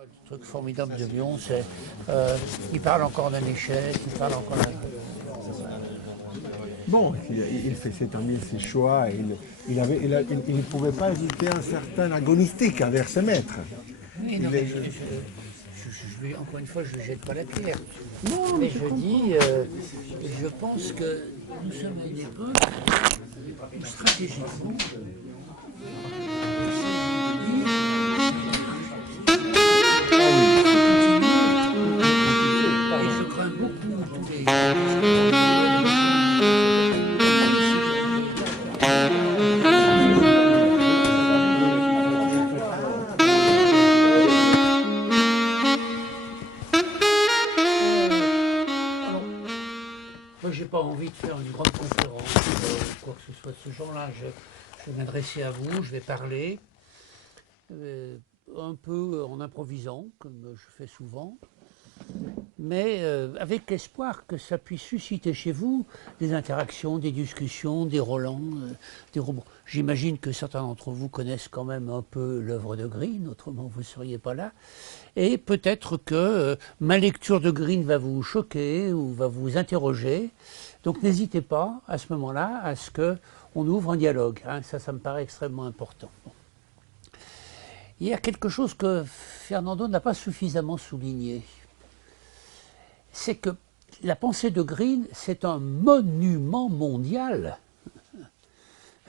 Le truc formidable de Lyon, c'est il parle encore d'un échec, il parle encore d'un... Bon, il fait cette année ses choix. Il ne pouvait pas éviter un certain agonistique envers ses maîtres. Oui, non, Il mais est- encore une fois, je ne jette pas la pierre. Non, Mais je je comprends. dis, je pense que nous sommes à une époque où stratégiquement, et je crains beaucoup tous les... Moi, j'ai pas envie de faire une grande conférence, quoi que ce soit de ce genre-là. Je vais m'adresser à vous, je vais parler, un peu en improvisant, comme je fais souvent, mais avec l'espoir que ça puisse susciter chez vous des interactions, des discussions, des relents, des rebonds. J'imagine que certains d'entre vous connaissent quand même un peu l'œuvre de Green, autrement vous ne seriez pas là. Et peut-être que ma lecture de Green va vous choquer ou va vous interroger. Donc n'hésitez pas à ce moment-là à ce qu'on ouvre un dialogue. Hein. Ça me paraît extrêmement important. Bon. Il y a quelque chose que Fernando n'a pas suffisamment souligné. C'est que la pensée de Green, c'est un monument mondial.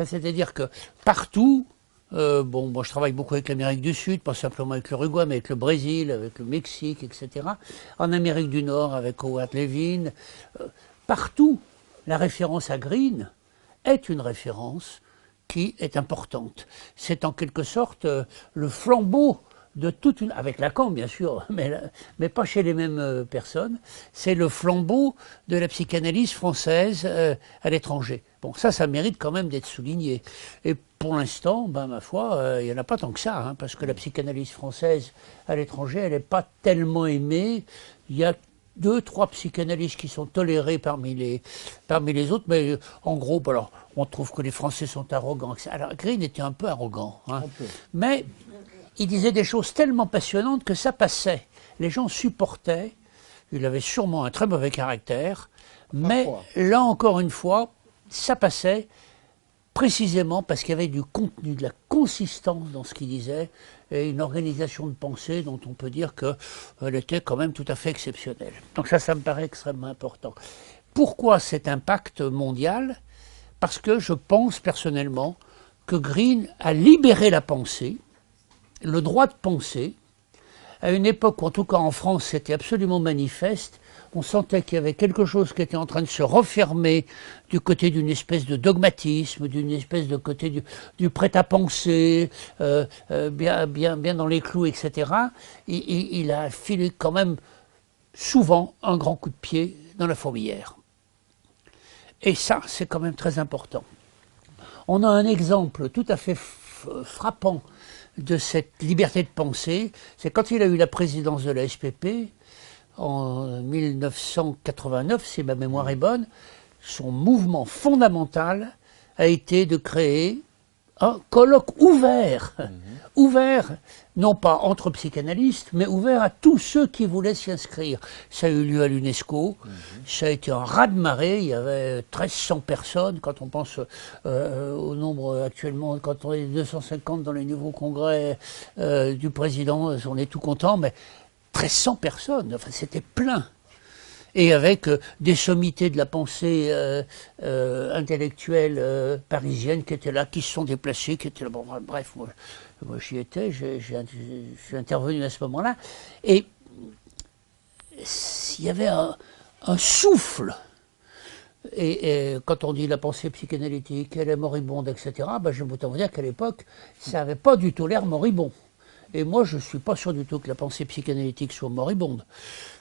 C'est-à-dire que partout, bon, moi je travaille beaucoup avec l'Amérique du Sud, pas simplement avec l'Uruguay, mais avec le Brésil, avec le Mexique, etc. En Amérique du Nord, avec Howard Levin. Partout, la référence à Green est une référence qui est importante. C'est en quelque sorte le flambeau de toute une... avec Lacan bien sûr, mais pas chez les mêmes personnes. C'est le flambeau de la psychanalyse française à l'étranger. Bon, ça mérite quand même d'être souligné. Et pour l'instant, ben, ma foi, il n'y en a pas tant que ça, hein, parce que la psychanalyse française à l'étranger, elle n'est pas tellement aimée. Il y a 2-3 psychanalystes qui sont tolérés parmi les autres, mais en gros, alors, on trouve que les Français sont arrogants. Alors, Green était un peu arrogant, hein, mais il disait des choses tellement passionnantes que ça passait. Les gens supportaient. Il avait sûrement un très mauvais caractère, mais là encore une fois, ça passait précisément parce qu'il y avait du contenu, de la consistance dans ce qu'il disait et une organisation de pensée dont on peut dire qu'elle était quand même tout à fait exceptionnelle. Donc ça me paraît extrêmement important. Pourquoi cet impact mondial? Parce que je pense personnellement que Green a libéré la pensée, le droit de penser, à une époque où, en tout cas en France, c'était absolument manifeste. On sentait qu'il y avait quelque chose qui était en train de se refermer du côté d'une espèce de dogmatisme, d'une espèce de côté du prêt-à-penser, bien dans les clous, etc. Il a filé quand même souvent un grand coup de pied dans la fourmilière. Et ça, c'est quand même très important. On a un exemple tout à fait frappant de cette liberté de pensée, c'est quand il a eu la présidence de la SPP, en 1989, si ma mémoire est bonne, son mouvement fondamental a été de créer un colloque ouvert, ouvert non pas entre psychanalystes, mais ouvert à tous ceux qui voulaient s'y inscrire. Ça a eu lieu à l'UNESCO, ça a été un raz-de-marée, il y avait 1300 personnes, quand on pense au nombre actuellement, quand on est 250 dans les nouveaux congrès du président, on est tout content, mais 1300 personnes, enfin c'était plein. Et avec des sommités de la pensée intellectuelle parisienne qui étaient là, qui se sont déplacées, qui étaient là. Bon, bref, moi j'y étais, je suis intervenu à ce moment-là. Et il y avait un souffle. Et quand on dit la pensée psychanalytique, elle est moribonde, etc., ben, je peux vous dire qu'à l'époque, ça n'avait pas du tout l'air moribond. Et moi, je ne suis pas sûr du tout que la pensée psychanalytique soit moribonde.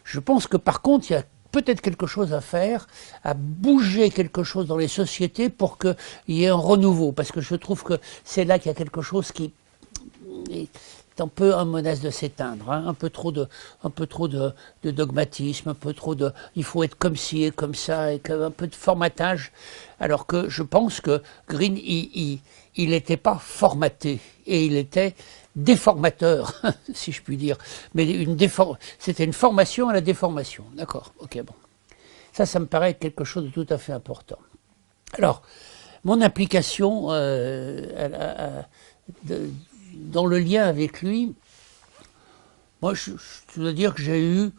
Je pense que par contre, il y a peut-être quelque chose à faire, à bouger quelque chose dans les sociétés pour qu'il y ait un renouveau. Parce que je trouve que c'est là qu'il y a quelque chose qui est un peu en menace de s'éteindre. Hein. Un peu trop de dogmatisme, un peu trop de... Il faut être comme ci et comme ça, et un peu de formatage. Alors que je pense que Green, il n'était pas formaté. Et il était déformateur, si je puis dire. Mais c'était une formation à la déformation. D'accord, ok, bon. Ça me paraît quelque chose de tout à fait important. Alors, mon implication dans le lien avec lui, moi, je dois dire que j'ai eu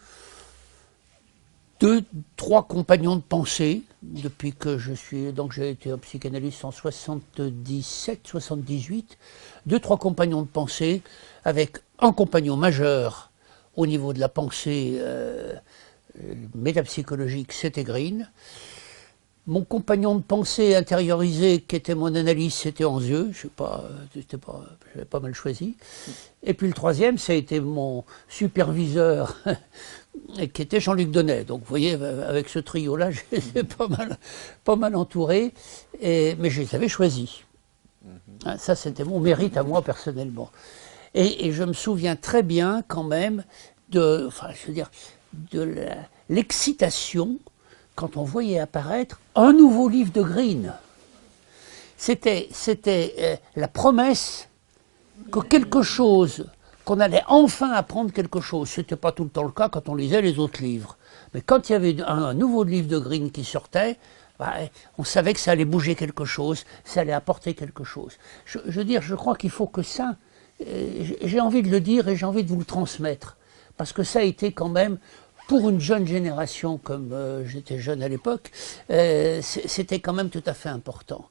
2, 3 compagnons de pensée depuis que j'ai été psychanalyste en 77, 78. 2, 3 compagnons de pensée avec un compagnon majeur au niveau de la pensée métapsychologique, c'était Green. Mon compagnon de pensée intériorisé, qui était mon analyse, c'était Anzieux. J'avais pas mal choisi. Et puis le troisième, ça a été mon superviseur, qui était Jean-Luc Donnet. Donc vous voyez, avec ce trio-là, j'étais pas mal entouré, mais je les avais choisis. Ça, c'était mon mérite à moi personnellement. Et je me souviens très bien quand même de l'excitation quand on voyait apparaître un nouveau livre de Green. C'était la promesse que quelque chose, qu'on allait enfin apprendre quelque chose. Ce n'était pas tout le temps le cas quand on lisait les autres livres. Mais quand il y avait un nouveau livre de Green qui sortait, on savait que ça allait bouger quelque chose, ça allait apporter quelque chose. Je crois qu'il faut que ça, j'ai envie de le dire et j'ai envie de vous le transmettre. Parce que ça a été quand même, pour une jeune génération, comme j'étais jeune à l'époque, c'était quand même tout à fait important.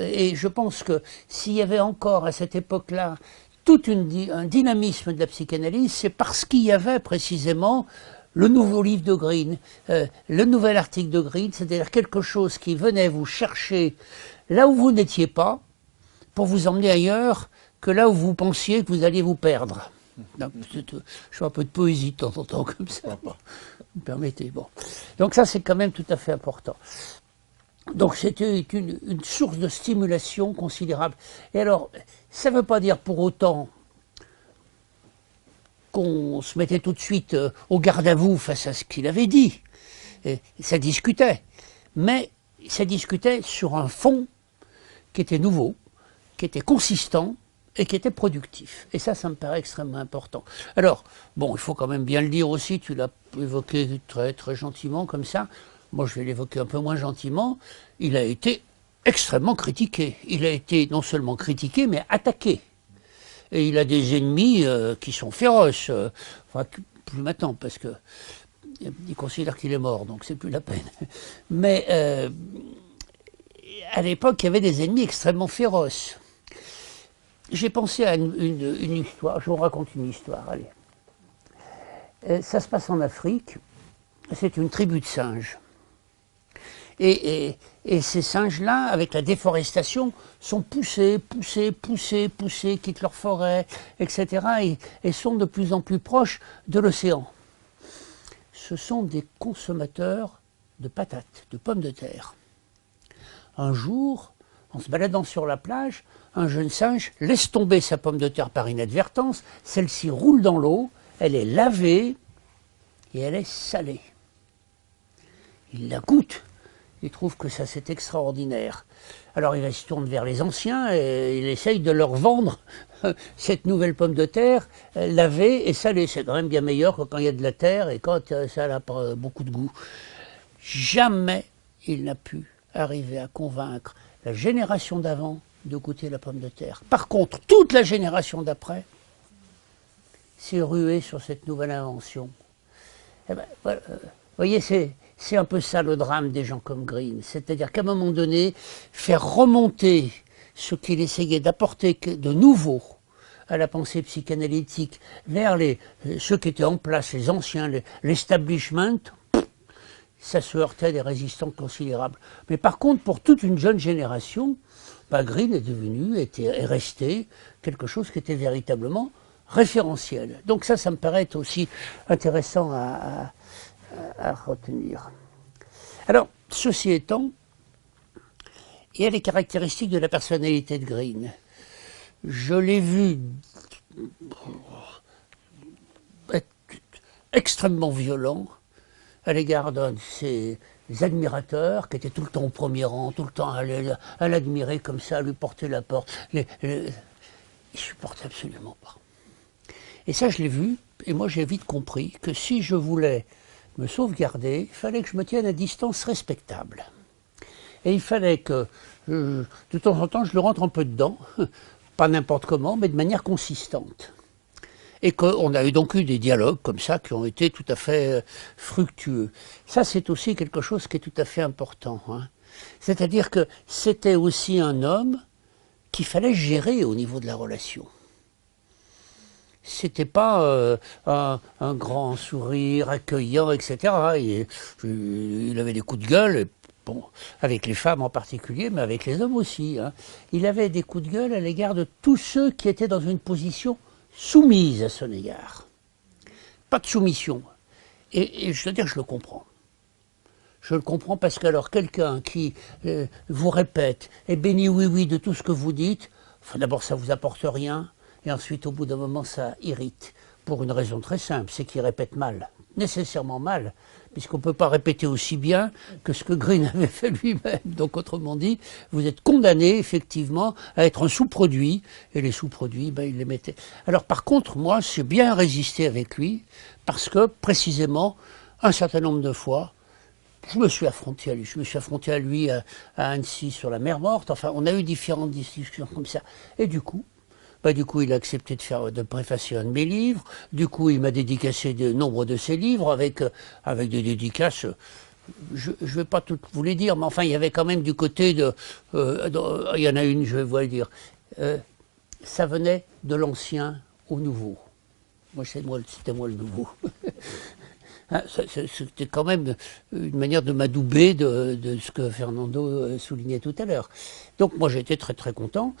Et je pense que s'il y avait encore à cette époque-là tout un dynamisme de la psychanalyse, c'est parce qu'il y avait précisément le nouveau livre de Green, le nouvel article de Green, c'est-à-dire quelque chose qui venait vous chercher là où vous n'étiez pas, pour vous emmener ailleurs que là où vous pensiez que vous alliez vous perdre. Je fais un peu de poésie de temps en temps comme ça, bon, vous me permettez. Bon. Donc ça, c'est quand même tout à fait important. Donc c'était une source de stimulation considérable. Et alors, ça ne veut pas dire pour autant qu'on se mettait tout de suite au garde à vous face à ce qu'il avait dit. Et ça discutait. Mais ça discutait sur un fond qui était nouveau, qui était consistant et qui était productif. Et ça me paraît extrêmement important. Alors, bon, il faut quand même bien le dire aussi, tu l'as évoqué très, très gentiment comme ça. Moi, je vais l'évoquer un peu moins gentiment. Il a été extrêmement critiqué. Il a été non seulement critiqué, mais attaqué. Et il a des ennemis qui sont féroces. Enfin, plus maintenant, parce que il considère qu'il est mort, donc c'est plus la peine. Mais à l'époque, il y avait des ennemis extrêmement féroces. J'ai pensé à une histoire, je vous raconte une histoire, allez. Ça se passe en Afrique, c'est une tribu de singes. Et ces singes-là, avec la déforestation, sont poussés, quittent leur forêt, etc. Et sont de plus en plus proches de l'océan. Ce sont des consommateurs de patates, de pommes de terre. Un jour, en se baladant sur la plage, un jeune singe laisse tomber sa pomme de terre par inadvertance, celle-ci roule dans l'eau, elle est lavée et elle est salée. Il la goûte. Il trouve que ça c'est extraordinaire. Alors il se tourne vers les anciens et il essaye de leur vendre cette nouvelle pomme de terre lavée et salée. C'est quand même bien meilleur que quand il y a de la terre et quand ça n'a pas beaucoup de goût. Jamais il n'a pu arriver à convaincre la génération d'avant de goûter la pomme de terre. Par contre, toute la génération d'après s'est ruée sur cette nouvelle invention. Eh ben, voilà, vous voyez, c'est un peu ça le drame des gens comme Green. C'est-à-dire qu'à un moment donné, faire remonter ce qu'il essayait d'apporter de nouveau à la pensée psychanalytique vers ceux qui étaient en place, les anciens, l'establishment, ça se heurtait à des résistants considérables. Mais par contre, pour toute une jeune génération, Green est resté quelque chose qui était véritablement référentiel. Donc ça me paraît aussi intéressant à retenir. Alors, ceci étant, il y a les caractéristiques de la personnalité de Green. Je l'ai vu être extrêmement violent à l'égard de ses admirateurs, qui étaient tout le temps au premier rang, tout le temps à l'admirer comme ça, à lui porter la porte. il ne supportait absolument pas. Et ça, je l'ai vu, et moi j'ai vite compris que si je voulais me sauvegarder, il fallait que je me tienne à distance respectable. Et il fallait que, de temps en temps, je le rentre un peu dedans, pas n'importe comment, mais de manière consistante. Et qu'on a donc eu des dialogues comme ça qui ont été tout à fait fructueux. Ça, c'est aussi quelque chose qui est tout à fait important. Hein. C'est-à-dire que c'était aussi un homme qu'il fallait gérer au niveau de la relation. C'était pas un grand sourire accueillant, etc. Il avait des coups de gueule, et, bon, avec les femmes en particulier, mais avec les hommes aussi. Hein. Il avait des coups de gueule à l'égard de tous ceux qui étaient dans une position soumise à son égard. Pas de soumission. Et je dois dire, je le comprends. Je le comprends parce que alors quelqu'un qui vous répète et béni oui oui de tout ce que vous dites, enfin, d'abord ça vous apporte rien, et ensuite au bout d'un moment ça irrite. Pour une raison très simple, c'est qu'il répète mal, nécessairement mal, puisqu'on ne peut pas répéter aussi bien que ce que Green avait fait lui-même. Donc autrement dit, vous êtes condamné effectivement à être un sous-produit, et les sous-produits, ben, il les mettait. Alors par contre, moi, j'ai bien résisté avec lui, parce que précisément, un certain nombre de fois, je me suis affronté à lui. Je me suis affronté à lui à Annecy sur la mer Morte. Enfin, on a eu différentes discussions comme ça. Et du coup, il a accepté de préfacer un de mes livres. Du coup, il m'a dédicacé de nombre de ses livres avec des dédicaces. Je ne vais pas toutes vous les dire, mais enfin, il y avait quand même du côté de... il y en a une, je vais vous le dire. Ça venait de l'ancien au nouveau. Moi, c'était moi le nouveau. C'était quand même une manière de m'adouber de ce que Fernando soulignait tout à l'heure. Donc moi j'étais très content,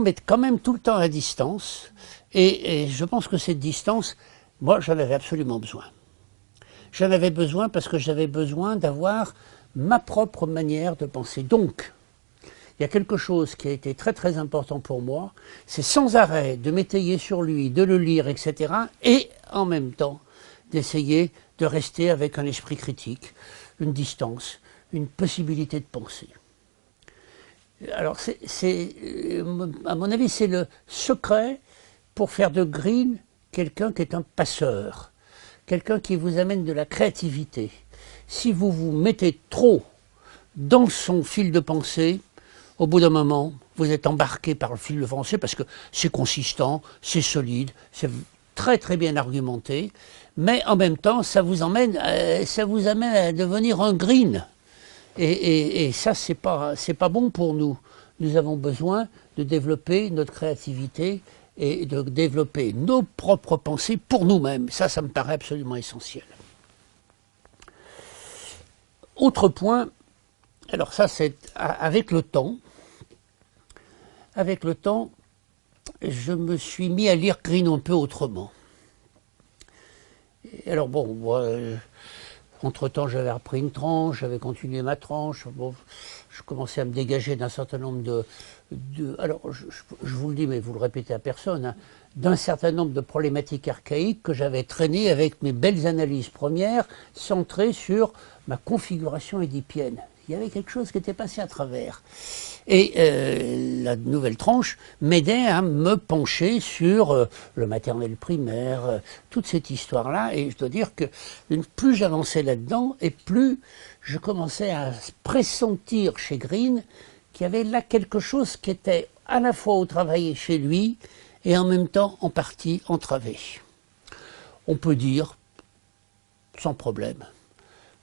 mais quand même tout le temps à distance. Et je pense que cette distance, moi j'en avais absolument besoin. J'en avais besoin parce que j'avais besoin d'avoir ma propre manière de penser. Donc, il y a quelque chose qui a été très important pour moi, c'est sans arrêt de m'étayer sur lui, de le lire, etc. Et en même temps, d'essayer de rester avec un esprit critique, une distance, une possibilité de penser. Alors, à mon avis, c'est le secret pour faire de Green quelqu'un qui est un passeur, quelqu'un qui vous amène de la créativité. Si vous vous mettez trop dans son fil de pensée, au bout d'un moment, vous êtes embarqué par le fil de pensée parce que c'est consistant, c'est solide, c'est très bien argumenté, mais en même temps, ça vous amène à devenir un Green. Et ça, c'est pas bon pour nous. Nous avons besoin de développer notre créativité et de développer nos propres pensées pour nous-mêmes. Ça me paraît absolument essentiel. Autre point, alors ça, c'est avec le temps. Avec le temps, je me suis mis à lire Green un peu autrement. Et alors bon, moi, entre-temps, j'avais repris une tranche, j'avais continué ma tranche. Bon, je commençais à me dégager d'un certain nombre alors, je vous le dis, mais vous le répétez à personne, hein, d'un certain nombre de problématiques archaïques que j'avais traînées avec mes belles analyses premières, centrées sur ma configuration édipienne. Il y avait quelque chose qui était passé à travers. Et la nouvelle tranche m'aidait à me pencher sur le maternel primaire, toute cette histoire-là. Et je dois dire que plus j'avançais là-dedans, et plus je commençais à pressentir chez Green qu'il y avait là quelque chose qui était à la fois au travail chez lui et en même temps en partie entravé. On peut dire, sans problème,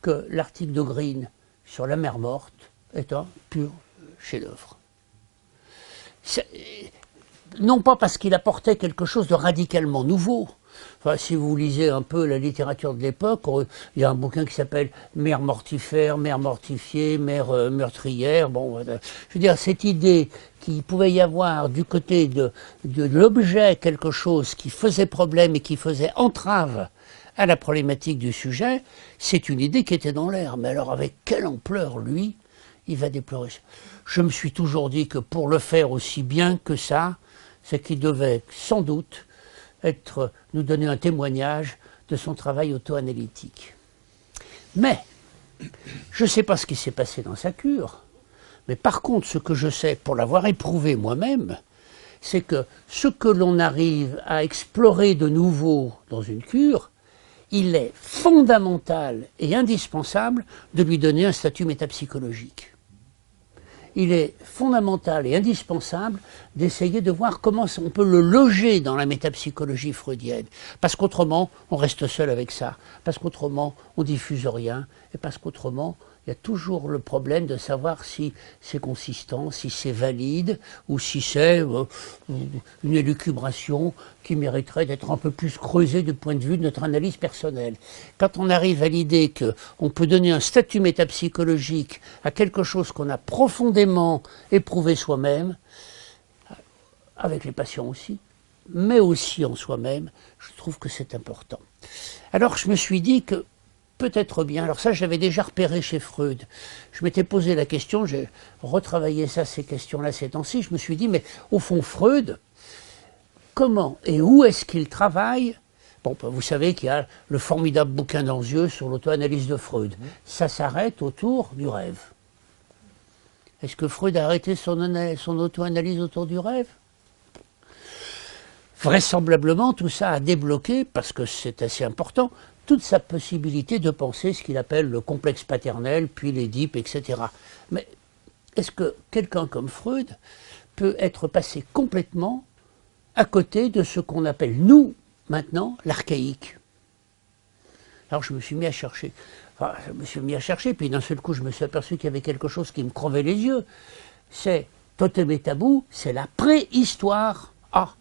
que l'article de Green sur la mer Morte est un pur chef-d'œuvre. Non pas parce qu'il apportait quelque chose de radicalement nouveau. Enfin, si vous lisez un peu la littérature de l'époque, il y a un bouquin qui s'appelle « Mère mortifère, mère mortifiée, mère meurtrière ». Bon, je veux dire, cette idée qu'il pouvait y avoir du côté de l'objet quelque chose qui faisait problème et qui faisait entrave à la problématique du sujet, c'est une idée qui était dans l'air. Mais alors avec quelle ampleur, lui, il va déplorer ça. Je me suis toujours dit que pour le faire aussi bien que ça, c'est qu'il devait sans doute nous donner un témoignage de son travail auto-analytique. Mais, je ne sais pas ce qui s'est passé dans sa cure, mais par contre, ce que je sais, pour l'avoir éprouvé moi-même, c'est que ce que l'on arrive à explorer de nouveau dans une cure, il est fondamental et indispensable de lui donner un statut métapsychologique. Il est fondamental et indispensable d'essayer de voir comment on peut le loger dans la métapsychologie freudienne. Parce qu'autrement, on reste seul avec ça. Parce qu'autrement, on diffuse rien. Et parce qu'autrement, il y a toujours le problème de savoir si c'est consistant, si c'est valide, ou si c'est une élucubration qui mériterait d'être un peu plus creusée du point de vue de notre analyse personnelle. Quand on arrive à l'idée qu'on peut donner un statut métapsychologique à quelque chose qu'on a profondément éprouvé soi-même, avec les patients aussi, mais aussi en soi-même, je trouve que c'est important. Alors je me suis dit que peut-être bien, alors ça j'avais déjà repéré chez Freud, je m'étais posé la question, j'ai retravaillé ces questions-là ces temps-ci, je me suis dit, mais au fond Freud, comment et où est-ce qu'il travaille? Bon, vous savez qu'il y a le formidable bouquin d'Anzieux sur l'auto-analyse de Freud, ça s'arrête autour du rêve. Est-ce que Freud a arrêté son auto-analyse autour du rêve? Vraisemblablement, tout ça a débloqué, parce que c'est assez important, toute sa possibilité de penser ce qu'il appelle le complexe paternel, puis l'Édipe, etc. Mais est-ce que quelqu'un comme Freud peut être passé complètement à côté de ce qu'on appelle, nous, maintenant, l'archaïque? Alors je me suis mis à chercher. Enfin, je me suis mis à chercher, puis d'un seul coup, je me suis aperçu qu'il y avait quelque chose qui me crevait les yeux. C'est Totem et Tabou, c'est la préhistoire. Ah,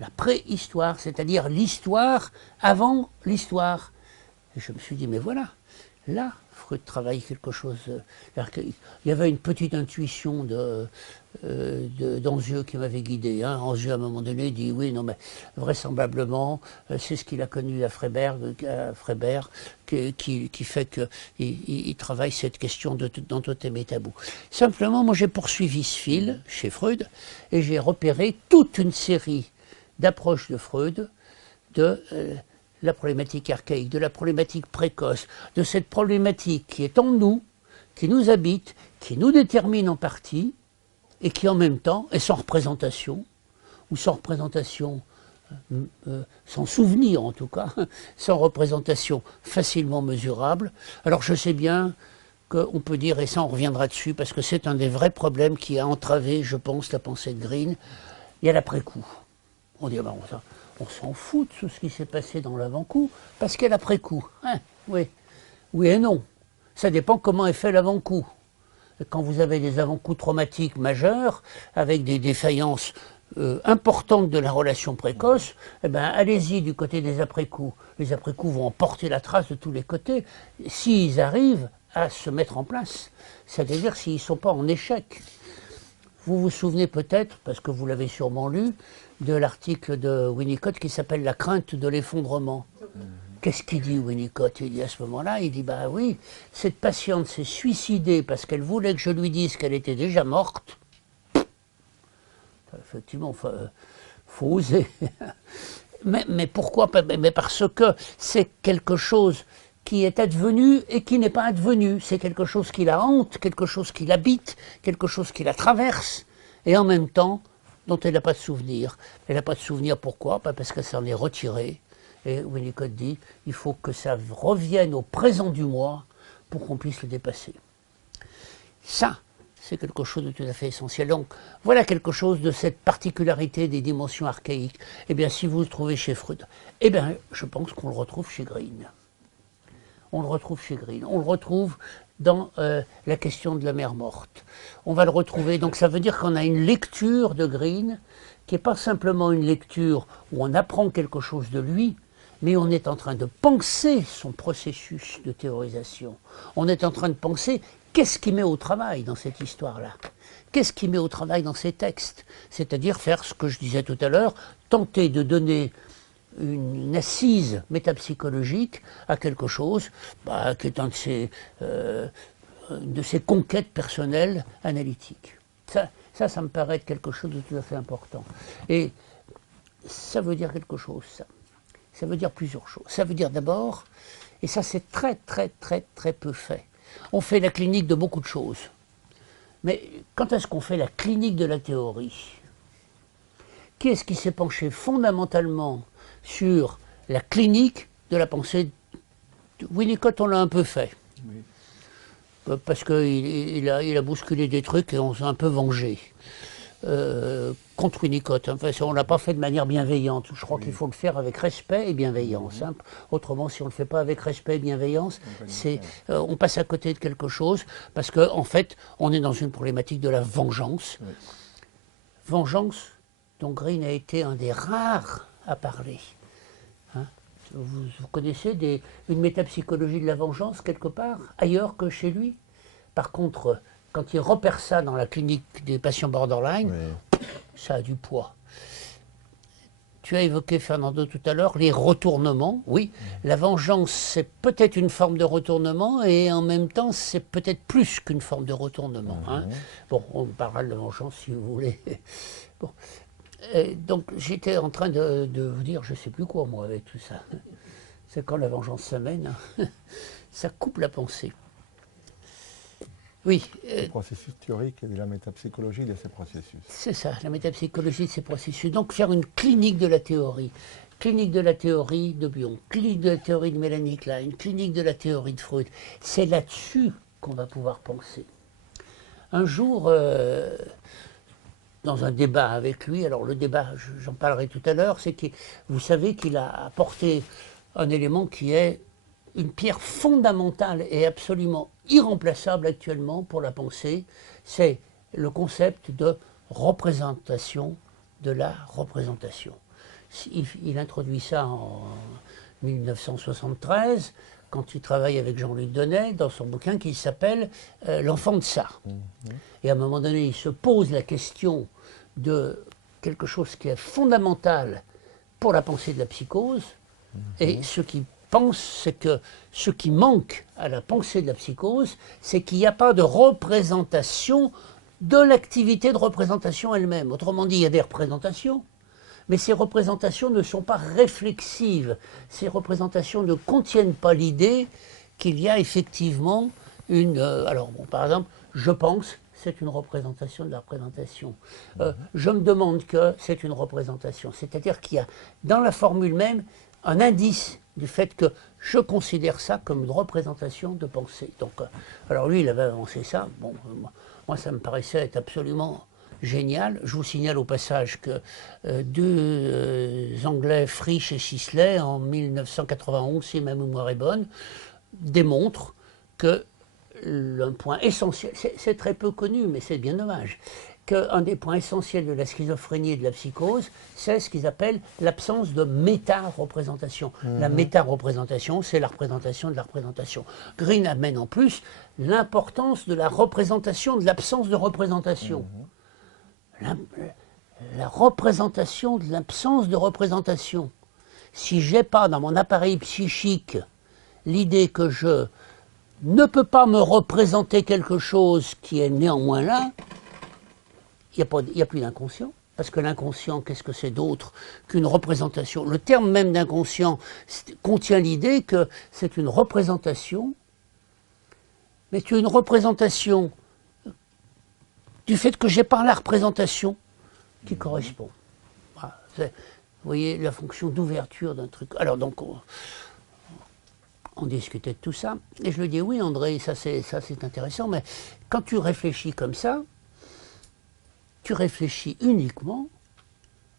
la préhistoire, c'est-à-dire l'histoire avant l'histoire. Et je me suis dit, mais voilà, là, Freud travaille quelque chose. Il y avait une petite intuition d'Anzieux qui m'avait guidé. Hein. Anzieux, à un moment donné, dit, oui, non, mais vraisemblablement, c'est ce qu'il a connu à Freiberg qui fait qu'il travaille cette question dans Totem et Tabou. Simplement, moi, j'ai poursuivi ce fil chez Freud et j'ai repéré toute une série d'approche de Freud de la problématique archaïque, de la problématique précoce, de cette problématique qui est en nous, qui nous habite, qui nous détermine en partie, et qui en même temps est sans représentation, ou sans représentation, sans souvenir en tout cas, sans représentation facilement mesurable. Alors je sais bien qu'on peut dire, et ça on reviendra dessus, parce que c'est un des vrais problèmes qui a entravé, je pense, la pensée de Green, il y a l'après-coup. On dit, ben, on s'en fout de tout ce qui s'est passé dans l'avant-coup, parce qu'il y a l'après-coup. Hein, oui. Oui et non. Ça dépend comment est fait l'avant-coup. Quand vous avez des avant-coups traumatiques majeurs, avec des défaillances importantes de la relation précoce, eh ben, allez-y du côté des après-coups. Les après-coups vont emporter la trace de tous les côtés, s'ils arrivent à se mettre en place. C'est-à-dire s'ils ne sont pas en échec. Vous vous souvenez peut-être, parce que vous l'avez sûrement lu, de l'article de Winnicott qui s'appelle « La crainte de l'effondrement ». Qu'est-ce qu'il dit Winnicott? Il dit à ce moment-là, il dit, bah oui, cette patiente s'est suicidée parce qu'elle voulait que je lui dise qu'elle était déjà morte. Effectivement, faut oser. Mais pourquoi? Mais parce que c'est quelque chose qui est advenu et qui n'est pas advenu. C'est quelque chose qui la hante, quelque chose qui l'habite, quelque chose qui la traverse, et en même temps, dont elle n'a pas de souvenir. Elle n'a pas de souvenir, pourquoi? Parce qu'elle s'en est retirée. Et Winnicott dit, il faut que ça revienne au présent du moi pour qu'on puisse le dépasser. Ça, c'est quelque chose de tout à fait essentiel. Donc, voilà quelque chose de cette particularité des dimensions archaïques. Eh bien, si vous le trouvez chez Freud, eh bien, je pense qu'on le retrouve chez Green. On le retrouve chez Green. On le retrouve dans la question de la mère morte. On va le retrouver, donc ça veut dire qu'on a une lecture de Green qui n'est pas simplement une lecture où on apprend quelque chose de lui, mais on est en train de penser son processus de théorisation. On est en train de penser qu'est-ce qui met au travail dans cette histoire-là. Qu'est-ce qui met au travail dans ces textes? C'est-à-dire faire ce que je disais tout à l'heure, tenter de donner une assise métapsychologique à quelque chose qui est un de ses conquêtes personnelles analytiques. Ça me paraît être quelque chose de tout à fait important. Et ça veut dire quelque chose, ça. Ça veut dire plusieurs choses. Ça veut dire d'abord, et ça c'est très peu fait, on fait la clinique de beaucoup de choses. Mais quand est-ce qu'on fait la clinique de la théorie? qui est-ce qui s'est penché fondamentalement sur la clinique de la pensée? Winnicott, on l'a un peu fait. Oui. Parce qu'il a bousculé des trucs et on s'est un peu vengé. Contre Winnicott. Enfin, on ne l'a pas fait de manière bienveillante. Je crois qu'il faut le faire avec respect et bienveillance. Hein. Autrement, si on ne le fait pas avec respect et bienveillance, on passe à côté de quelque chose, parce qu'en fait, on est dans une problématique de la vengeance. Oui. Vengeance dont Green a été un des rares à parler. Hein. Vous connaissez une métapsychologie de la vengeance quelque part, ailleurs que chez lui? Par contre, quand il repère ça dans la clinique des patients borderline, oui, ça a du poids. Tu as évoqué, Fernando, tout à l'heure, les retournements. Oui, la vengeance, c'est peut-être une forme de retournement, et en même temps, c'est peut-être plus qu'une forme de retournement. Hein. Bon, on parlera de la vengeance, si vous voulez. Bon. Donc, j'étais en train de vous dire, je ne sais plus quoi, moi, avec tout ça. C'est quand la vengeance s'amène, ça coupe la pensée. Oui. Le processus théorique de la métapsychologie de ces processus. C'est ça, la métapsychologie de ces processus. Donc faire une clinique de la théorie. Clinique de la théorie de Bion, clinique de la théorie de Mélanie Klein, clinique de la théorie de Freud. C'est là-dessus qu'on va pouvoir penser. Un jour, dans un débat avec lui, alors le débat, j'en parlerai tout à l'heure, c'est que vous savez qu'il a apporté un élément qui est une pierre fondamentale et absolument irremplaçable actuellement pour la pensée, c'est le concept de représentation de la représentation. Il introduit ça en 1973, quand il travaille avec Jean-Luc Donnet, dans son bouquin qui s'appelle « L'enfant de ça ». Et à un moment donné, il se pose la question de quelque chose qui est fondamental pour la pensée de la psychose, et ce qui pense, c'est que ce qui manque à la pensée de la psychose, c'est qu'il n'y a pas de représentation de l'activité de représentation elle-même. Autrement dit, il y a des représentations, mais ces représentations ne sont pas réflexives. Ces représentations ne contiennent pas l'idée qu'il y a effectivement une... alors, bon, par exemple, je pense, c'est une représentation de la représentation. Je me demande que c'est une représentation. C'est-à-dire qu'il y a dans la formule même un indice du fait que je considère ça comme une représentation de pensée. Donc, alors lui, il avait avancé ça. Bon, moi, ça me paraissait être absolument génial. Je vous signale au passage que deux Anglais, Frisch et Sisley, en 1991, si ma mémoire est bonne, démontrent que un point essentiel, c'est très peu connu, mais c'est bien dommage, qu'un des points essentiels de la schizophrénie et de la psychose, c'est ce qu'ils appellent l'absence de méta-représentation. La méta-représentation, c'est la représentation de la représentation. Green amène en plus l'importance de la représentation de l'absence de représentation. La représentation de l'absence de représentation. Si je n'ai pas dans mon appareil psychique l'idée que je ne peux pas me représenter quelque chose qui est néanmoins là, il n'y a plus d'inconscient. Parce que l'inconscient, qu'est-ce que c'est d'autre qu'une représentation? Le terme même d'inconscient contient l'idée que c'est une représentation, mais c'est une représentation du fait que je n'ai pas la représentation qui correspond. Voilà, vous voyez la fonction d'ouverture d'un truc. Alors donc, on discutait de tout ça, et je lui dis, oui André, ça c'est intéressant, mais quand tu réfléchis comme ça, tu réfléchis uniquement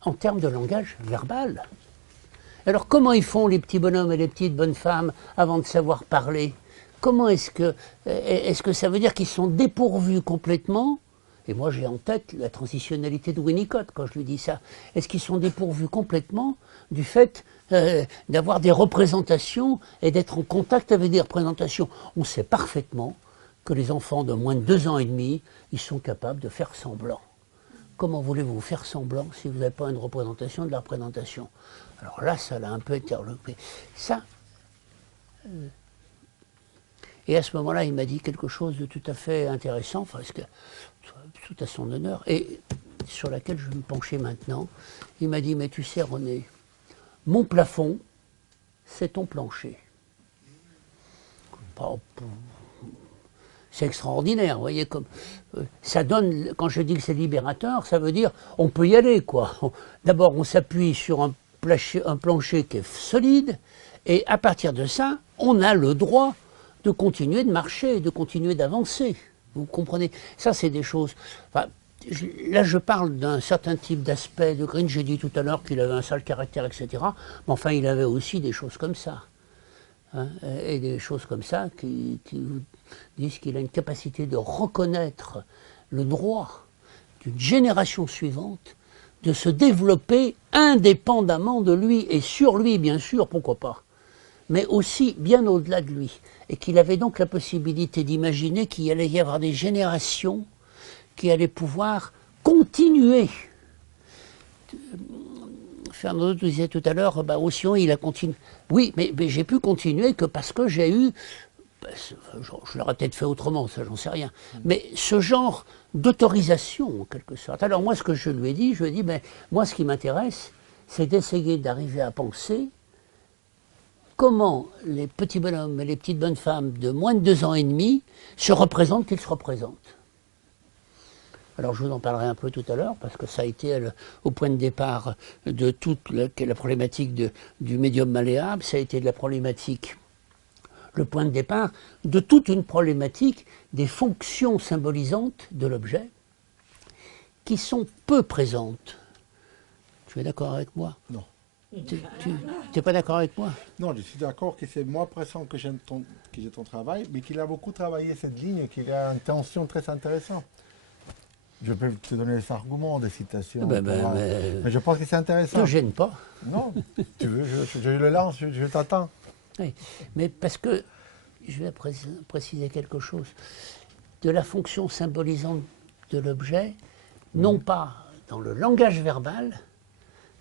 en termes de langage verbal. Alors comment ils font les petits bonhommes et les petites bonnes femmes avant de savoir parler? Comment est-ce que ça veut dire qu'ils sont dépourvus complètement? Et moi j'ai en tête la transitionnalité de Winnicott quand je lui dis ça. Est-ce qu'ils sont dépourvus complètement du fait d'avoir des représentations et d'être en contact avec des représentations? On sait parfaitement que les enfants de moins de 2 ans et demi, ils sont capables de faire semblant. Comment voulez-vous faire semblant si vous n'avez pas une représentation de la représentation? Alors là, ça l'a un peu interloqué. Ça. Et à ce moment-là, il m'a dit quelque chose de tout à fait intéressant, parce que tout à son honneur, et sur laquelle je vais me pencher maintenant. Il m'a dit, mais tu sais René, mon plafond, c'est ton plancher. C'est extraordinaire, vous voyez, comme ça donne, quand je dis que c'est libérateur, ça veut dire on peut y aller, quoi. D'abord, on s'appuie sur un plancher qui est solide, et à partir de ça, on a le droit de continuer de marcher, de continuer d'avancer. Vous comprenez? Ça, c'est des choses... Enfin, là, je parle d'un certain type d'aspect de Green. J'ai dit tout à l'heure qu'il avait un sale caractère, etc. Mais enfin, il avait aussi des choses comme ça. Hein, et des choses comme ça qui vous disent qu'il a une capacité de reconnaître le droit d'une génération suivante de se développer indépendamment de lui et sur lui, bien sûr, pourquoi pas, mais aussi bien au-delà de lui. Et qu'il avait donc la possibilité d'imaginer qu'il allait y avoir des générations qui allaient pouvoir continuer. Fernando disait tout à l'heure, bah, Ossian, il a continué. Oui, mais j'ai pu continuer que parce que j'ai eu, je l'aurais peut-être fait autrement, ça j'en sais rien, mais ce genre d'autorisation en quelque sorte. Alors moi, ce que je lui ai dit, mais moi ce qui m'intéresse, c'est d'essayer d'arriver à penser comment les petits bonhommes et les petites bonnes femmes de moins de 2 ans et demi se représentent qu'ils se représentent. Alors je vous en parlerai un peu tout à l'heure, parce que ça a été au point de départ de toute la problématique du médium malléable, ça a été de la problématique, le point de départ de toute une problématique des fonctions symbolisantes de l'objet, qui sont peu présentes. Tu es d'accord avec moi? Non. Tu n'es pas d'accord avec moi? Non, je suis d'accord que c'est moins pressant que j'ai ton travail, mais qu'il a beaucoup travaillé cette ligne et qu'il a une tension très intéressante. Je peux te donner des arguments, des citations. Mais je pense que c'est intéressant. Ne gêne pas. Non, tu veux, je le lance, je t'attends. Oui, mais parce que, je vais préciser quelque chose, de la fonction symbolisante de l'objet, non pas dans le langage verbal,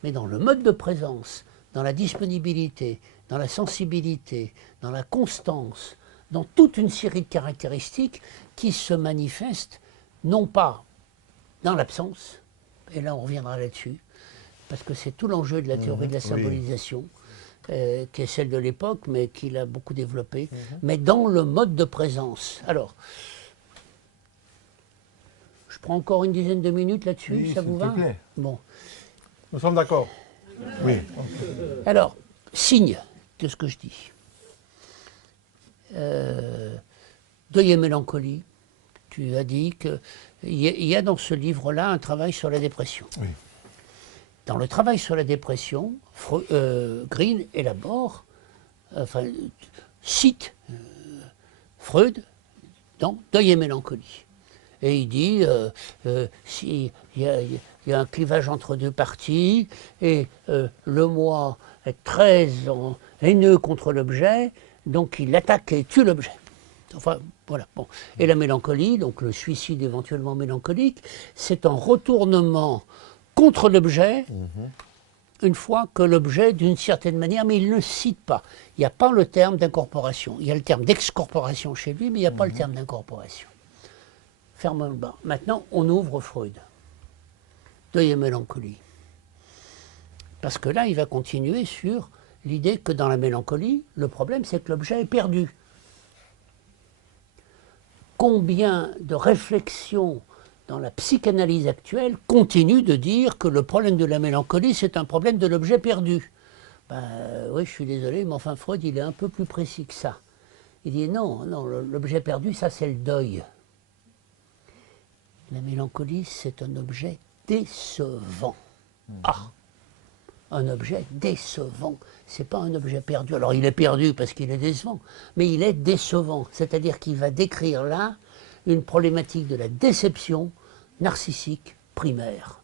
mais dans le mode de présence, dans la disponibilité, dans la sensibilité, dans la constance, dans toute une série de caractéristiques qui se manifestent, non pas dans l'absence, et là on reviendra là-dessus, parce que c'est tout l'enjeu de la théorie de la symbolisation, qui est celle de l'époque, mais qu'il a beaucoup développée, mais dans le mode de présence. Alors, je prends encore une dizaine de minutes là-dessus, oui, ça vous va? Plaît. Bon. Nous sommes d'accord. Oui. Alors, signe de ce que je dis. Deuil et mélancolie. Tu as dit qu'il y a dans ce livre-là un travail sur la dépression. Oui. Dans le travail sur la dépression, Green élabore, cite Freud dans Deuil et mélancolie. Et il dit, il y a un clivage entre deux parties, et le moi est très haineux contre l'objet, donc il attaque et tue l'objet. Enfin, voilà. Bon. Et la mélancolie, donc le suicide éventuellement mélancolique, c'est un retournement contre l'objet, une fois que l'objet, d'une certaine manière, mais il ne cite pas. Il n'y a pas le terme d'incorporation. Il y a le terme d'excorporation chez lui, mais il n'y a pas le terme d'incorporation. Fermons le bas. Maintenant, on ouvre Freud. Deuil et mélancolie. Parce que là, il va continuer sur l'idée que dans la mélancolie, le problème, c'est que l'objet est perdu. Combien de réflexions dans la psychanalyse actuelle continuent de dire que le problème de la mélancolie, c'est un problème de l'objet perdu? Oui, je suis désolé, mais enfin, Freud, il est un peu plus précis que ça. Il dit non, l'objet perdu, ça, c'est le deuil. La mélancolie, c'est un objet décevant. Ah, un objet décevant. Ce n'est pas un objet perdu. Alors, il est perdu parce qu'il est décevant, mais il est décevant. C'est-à-dire qu'il va décrire là une problématique de la déception narcissique primaire.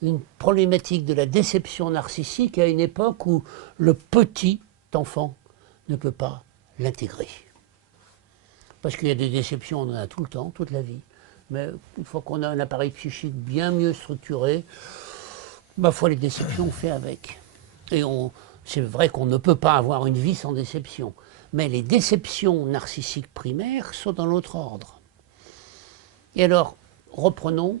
Une problématique de la déception narcissique à une époque où le petit enfant ne peut pas l'intégrer. Parce qu'il y a des déceptions, on en a tout le temps, toute la vie. Mais une fois qu'on a un appareil psychique bien mieux structuré, ma foi, les déceptions, on fait avec. Et c'est vrai qu'on ne peut pas avoir une vie sans déception. Mais les déceptions narcissiques primaires sont dans l'autre ordre. Et alors, reprenons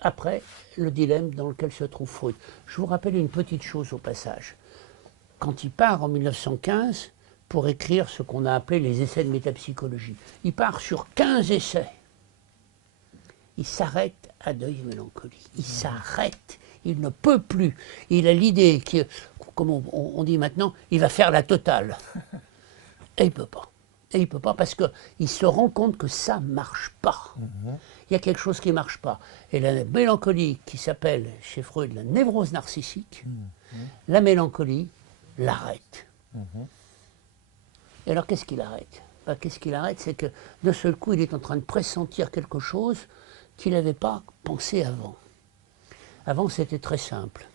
après le dilemme dans lequel se trouve Freud. Je vous rappelle une petite chose au passage. Quand il part en 1915 pour écrire ce qu'on a appelé les essais de métapsychologie. Il part sur 15 essais. Il s'arrête à Deuil et mélancolie. Il s'arrête. Il ne peut plus. Il a l'idée, comme on dit maintenant, il va faire la totale. Et il ne peut pas. Et il ne peut pas parce qu'il se rend compte que ça ne marche pas. Il y a quelque chose qui ne marche pas. Et la mélancolie, qui s'appelle chez Freud la névrose narcissique, la mélancolie l'arrête. Et alors qu'est-ce qu'il arrête? Qu'est-ce qu'il arrête? C'est que de seul coup, il est en train de pressentir quelque chose qu'il n'avait pas pensé avant. Avant, c'était très simple.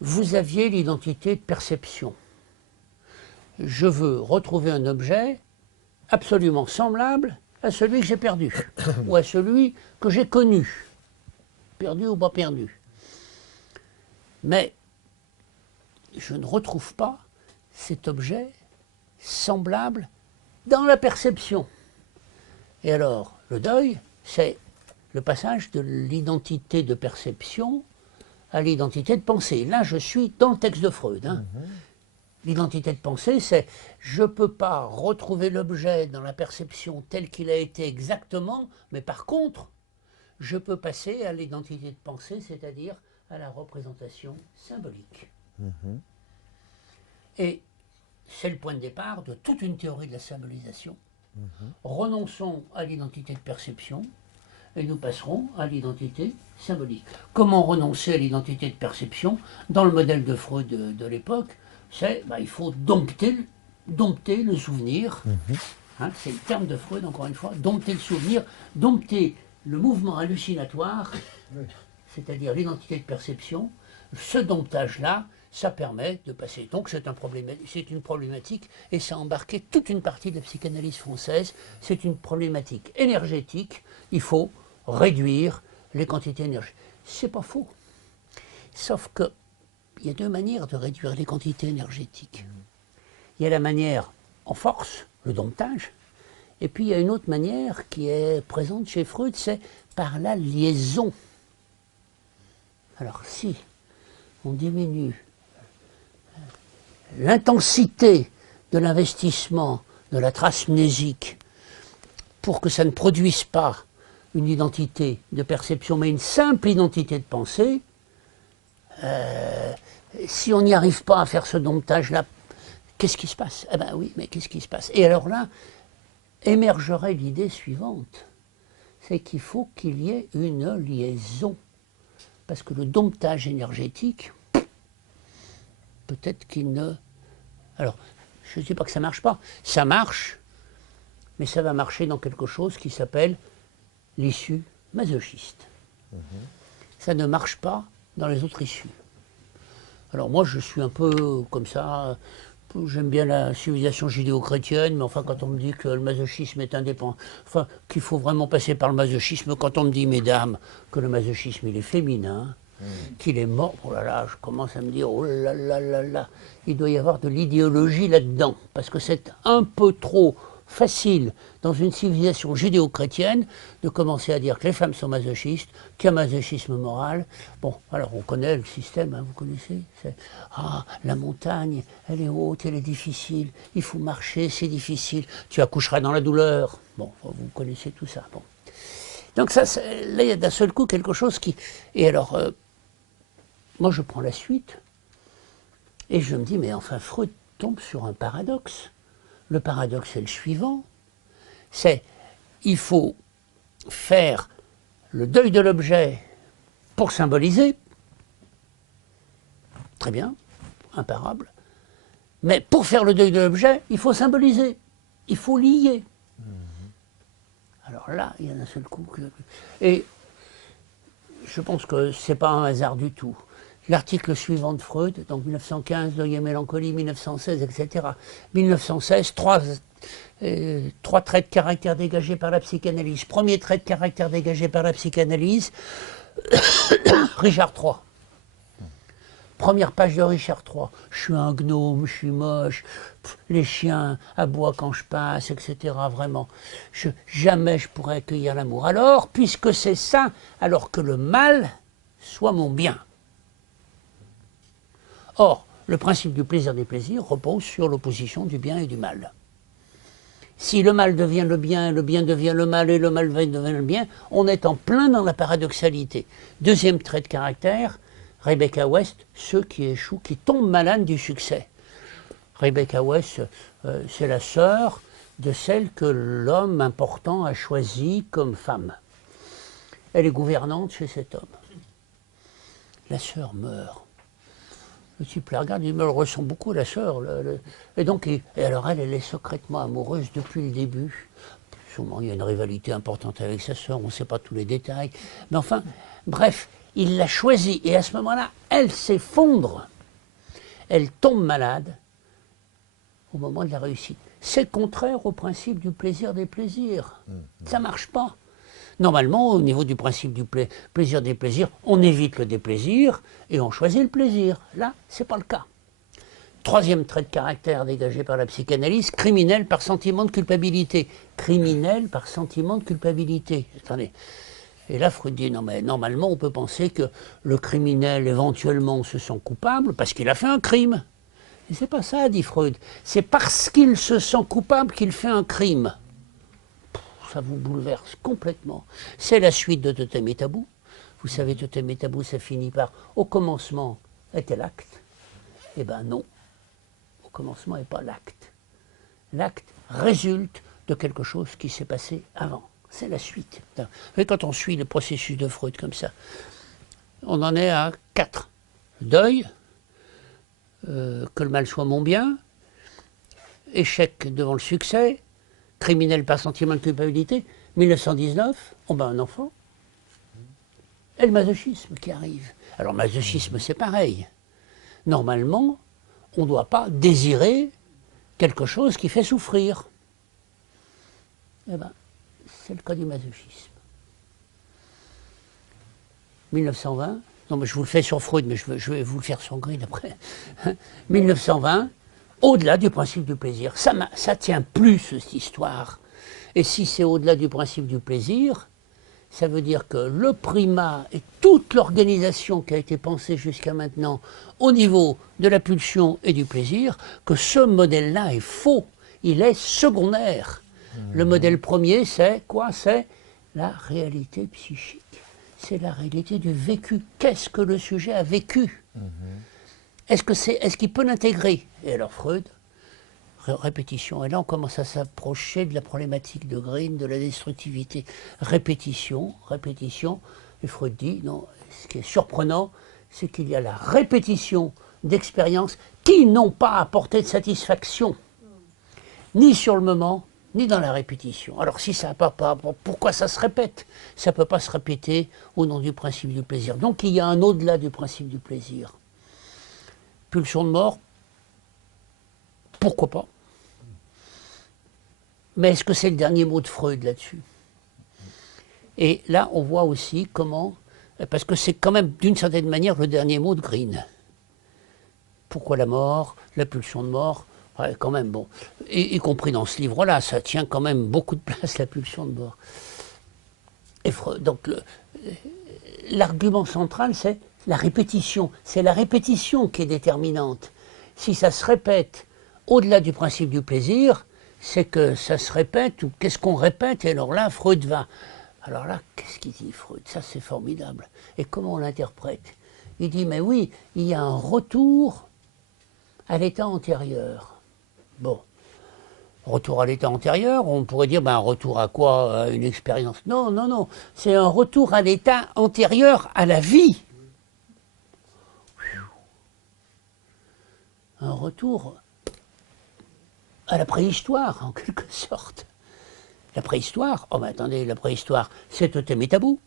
Vous aviez l'identité de perception. Je veux retrouver un objet absolument semblable à celui que j'ai perdu, ou à celui que j'ai connu, perdu ou pas perdu. Mais je ne retrouve pas cet objet semblable dans la perception. Et alors, le deuil, c'est le passage de l'identité de perception à l'identité de pensée. Là, je suis dans le texte de Freud. L'identité de pensée, c'est je ne peux pas retrouver l'objet dans la perception tel qu'il a été exactement, mais par contre, je peux passer à l'identité de pensée, c'est-à-dire à la représentation symbolique. Et c'est le point de départ de toute une théorie de la symbolisation. Renonçons à l'identité de perception et nous passerons à l'identité symbolique. Comment renoncer à l'identité de perception? Dans le modèle de Freud de l'époque, c'est il faut dompter le souvenir. C'est le terme de Freud, encore une fois, dompter le souvenir, dompter le mouvement hallucinatoire, c'est-à-dire l'identité de perception. Ce domptage-là, ça permet de passer. Donc c'est une problématique, et ça a embarqué toute une partie de la psychanalyse française. C'est une problématique énergétique. Il faut réduire les quantités énergétiques. C'est pas faux. Sauf que il y a deux manières de réduire les quantités énergétiques. Il y a la manière en force, le domptage, et puis il y a une autre manière qui est présente chez Freud, c'est par la liaison. Alors si on diminue l'intensité de l'investissement de la trace mnésique pour que ça ne produise pas une identité de perception, mais une simple identité de pensée, si on n'y arrive pas à faire ce domptage-là, qu'est-ce qui se passe? Eh bien oui, mais qu'est-ce qui se passe? Et alors là, émergerait l'idée suivante, c'est qu'il faut qu'il y ait une liaison. Parce que le domptage énergétique, peut-être qu'il ne... Alors, je ne dis pas que ça ne marche pas. Ça marche, mais ça va marcher dans quelque chose qui s'appelle l'issue masochiste. Ça ne marche pas dans les autres issues. Alors moi, je suis un peu comme ça, j'aime bien la civilisation judéo-chrétienne, mais enfin, quand on me dit que le masochisme est indépendant, enfin, qu'il faut vraiment passer par le masochisme, quand on me dit, mesdames, que le masochisme, il est féminin, qu'il est mort, oh là là, je commence à me dire, oh là là là là, il doit y avoir de l'idéologie là-dedans, parce que c'est un peu trop facile dans une civilisation judéo-chrétienne de commencer à dire que les femmes sont masochistes, qu'il y a masochisme moral. Bon, alors on connaît le système, hein, vous connaissez, la montagne, elle est haute, elle est difficile, il faut marcher, c'est difficile, tu accoucheras dans la douleur. Bon, vous connaissez tout ça. Bon. Donc ça, là, il y a d'un seul coup quelque chose qui... Et alors, moi je prends la suite, et je me dis, mais enfin, Freud tombe sur un paradoxe. Le paradoxe est le suivant, c'est il faut faire le deuil de l'objet pour symboliser, très bien, imparable, mais pour faire le deuil de l'objet, il faut symboliser, il faut lier. Alors là, il y a un seul coup. Et je pense que ce n'est pas un hasard du tout. L'article suivant de Freud, donc 1915, Deuil et mélancolie, 1916, etc. 1916, trois traits de caractère dégagés par la psychanalyse. Premier trait de caractère dégagé par la psychanalyse, Richard III. Première page de Richard III. Je suis un gnome, je suis moche, les chiens aboient quand je passe, etc. Vraiment. Jamais je pourrais accueillir l'amour. Alors, puisque c'est ça, alors que le mal soit mon bien. Or, le principe du plaisir des plaisirs repose sur l'opposition du bien et du mal. Si le mal devient le bien devient le mal, et le mal devient le bien, on est en plein dans la paradoxalité. Deuxième trait de caractère, Rebecca West, ceux qui échouent, qui tombent malades du succès. Rebecca West, c'est la sœur de celle que l'homme important a choisie comme femme. Elle est gouvernante chez cet homme. La sœur meurt. Le type la regarde, il me ressent beaucoup, la sœur. Et donc, alors elle est secrètement amoureuse depuis le début. Sûrement, il y a une rivalité importante avec sa sœur, on ne sait pas tous les détails. Mais enfin, bref, il l'a choisie. Et à ce moment-là, elle s'effondre. Elle tombe malade au moment de la réussite. C'est contraire au principe du plaisir des plaisirs. Ça ne marche pas. Normalement, au niveau du principe du plaisir des plaisirs, on évite le déplaisir et on choisit le plaisir. Là, ce n'est pas le cas. Troisième trait de caractère dégagé par la psychanalyse, criminel par sentiment de culpabilité. Criminel par sentiment de culpabilité. Attendez. Et là, Freud dit, non mais normalement, on peut penser que le criminel éventuellement se sent coupable parce qu'il a fait un crime. Et c'est pas ça, dit Freud. C'est parce qu'il se sent coupable qu'il fait un crime. Ça vous bouleverse complètement. C'est la suite de Totem et Tabou. Vous savez, Totem et Tabou, ça finit par au commencement était l'acte. Eh bien non, au commencement n'est pas l'acte. L'acte résulte de quelque chose qui s'est passé avant. C'est la suite. Vous voyez, quand on suit le processus de Freud comme ça, on en est à 4. Deuil, que le mal soit mon bien, échec devant le succès, criminel par sentiment de culpabilité, 1919, on bat un enfant, et le masochisme qui arrive. Alors le masochisme, c'est pareil. Normalement, on ne doit pas désirer quelque chose qui fait souffrir. Eh bien, c'est le cas du masochisme. 1920, non mais je vous le fais sur Freud, mais je vais vous le faire sur Green après. 1920, au-delà du principe du plaisir. Ça tient plus, cette histoire. Et si c'est au-delà du principe du plaisir, ça veut dire que le primat et toute l'organisation qui a été pensée jusqu'à maintenant au niveau de la pulsion et du plaisir, que ce modèle-là est faux, il est secondaire. Le modèle premier, c'est quoi? C'est la réalité psychique. C'est la réalité du vécu. Qu'est-ce que le sujet a vécu? Est-ce qu'il peut l'intégrer? Et alors Freud, répétition. Et là, on commence à s'approcher de la problématique de Green, de la destructivité. Répétition, répétition. Et Freud dit, non, ce qui est surprenant, c'est qu'il y a la répétition d'expériences qui n'ont pas apporté de satisfaction, ni sur le moment, ni dans la répétition. Alors si ça n'a pas, pourquoi ça se répète? Ça ne peut pas se répéter au nom du principe du plaisir. Donc il y a un au-delà du principe du plaisir. Pulsion de mort, pourquoi pas? Mais est-ce que c'est le dernier mot de Freud là-dessus? Et là, on voit aussi comment, parce que c'est quand même d'une certaine manière le dernier mot de Green. Pourquoi la mort? La pulsion de mort? Ouais, quand même, bon. Y compris dans ce livre-là, ça tient quand même beaucoup de place, la pulsion de mort. Et Freud, donc, l'argument central, c'est la répétition. C'est la répétition qui est déterminante. Si ça se répète au-delà du principe du plaisir, c'est que ça se répète, ou qu'est-ce qu'on répète? Et alors là, Freud va. Alors là, qu'est-ce qu'il dit, Freud? Ça, c'est formidable. Et comment on l'interprète? Il dit, mais oui, il y a un retour à l'état antérieur. Bon, retour à l'état antérieur, on pourrait dire, ben, un retour à quoi? À une expérience? Non, non, non, c'est un retour à l'état antérieur à la vie. Un retour à la préhistoire, en quelque sorte. La préhistoire, oh ben attendez, la préhistoire, c'est Totem et Tabou.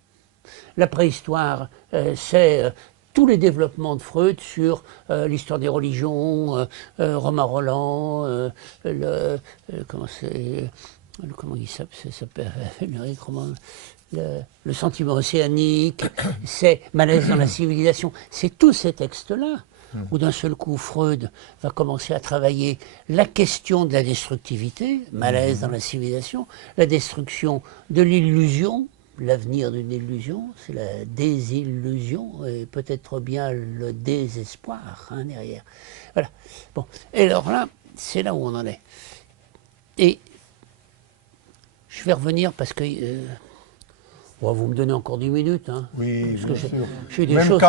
La préhistoire, c'est tous les développements de Freud sur l'histoire des religions, Romain Rolland, comment il s'appelle, le sentiment océanique, c'est Malaise dans la civilisation, c'est tous ces textes-là où d'un seul coup Freud va commencer à travailler la question de la destructivité, Malaise dans la civilisation, la destruction de l'illusion, l'avenir d'une illusion, c'est la désillusion, et peut-être bien le désespoir hein, derrière. Voilà. Bon. Et alors là, c'est là où on en est. Et je vais revenir parce que... bon, vous me donnez encore 10 minutes. Hein, oui, parce bien sûr.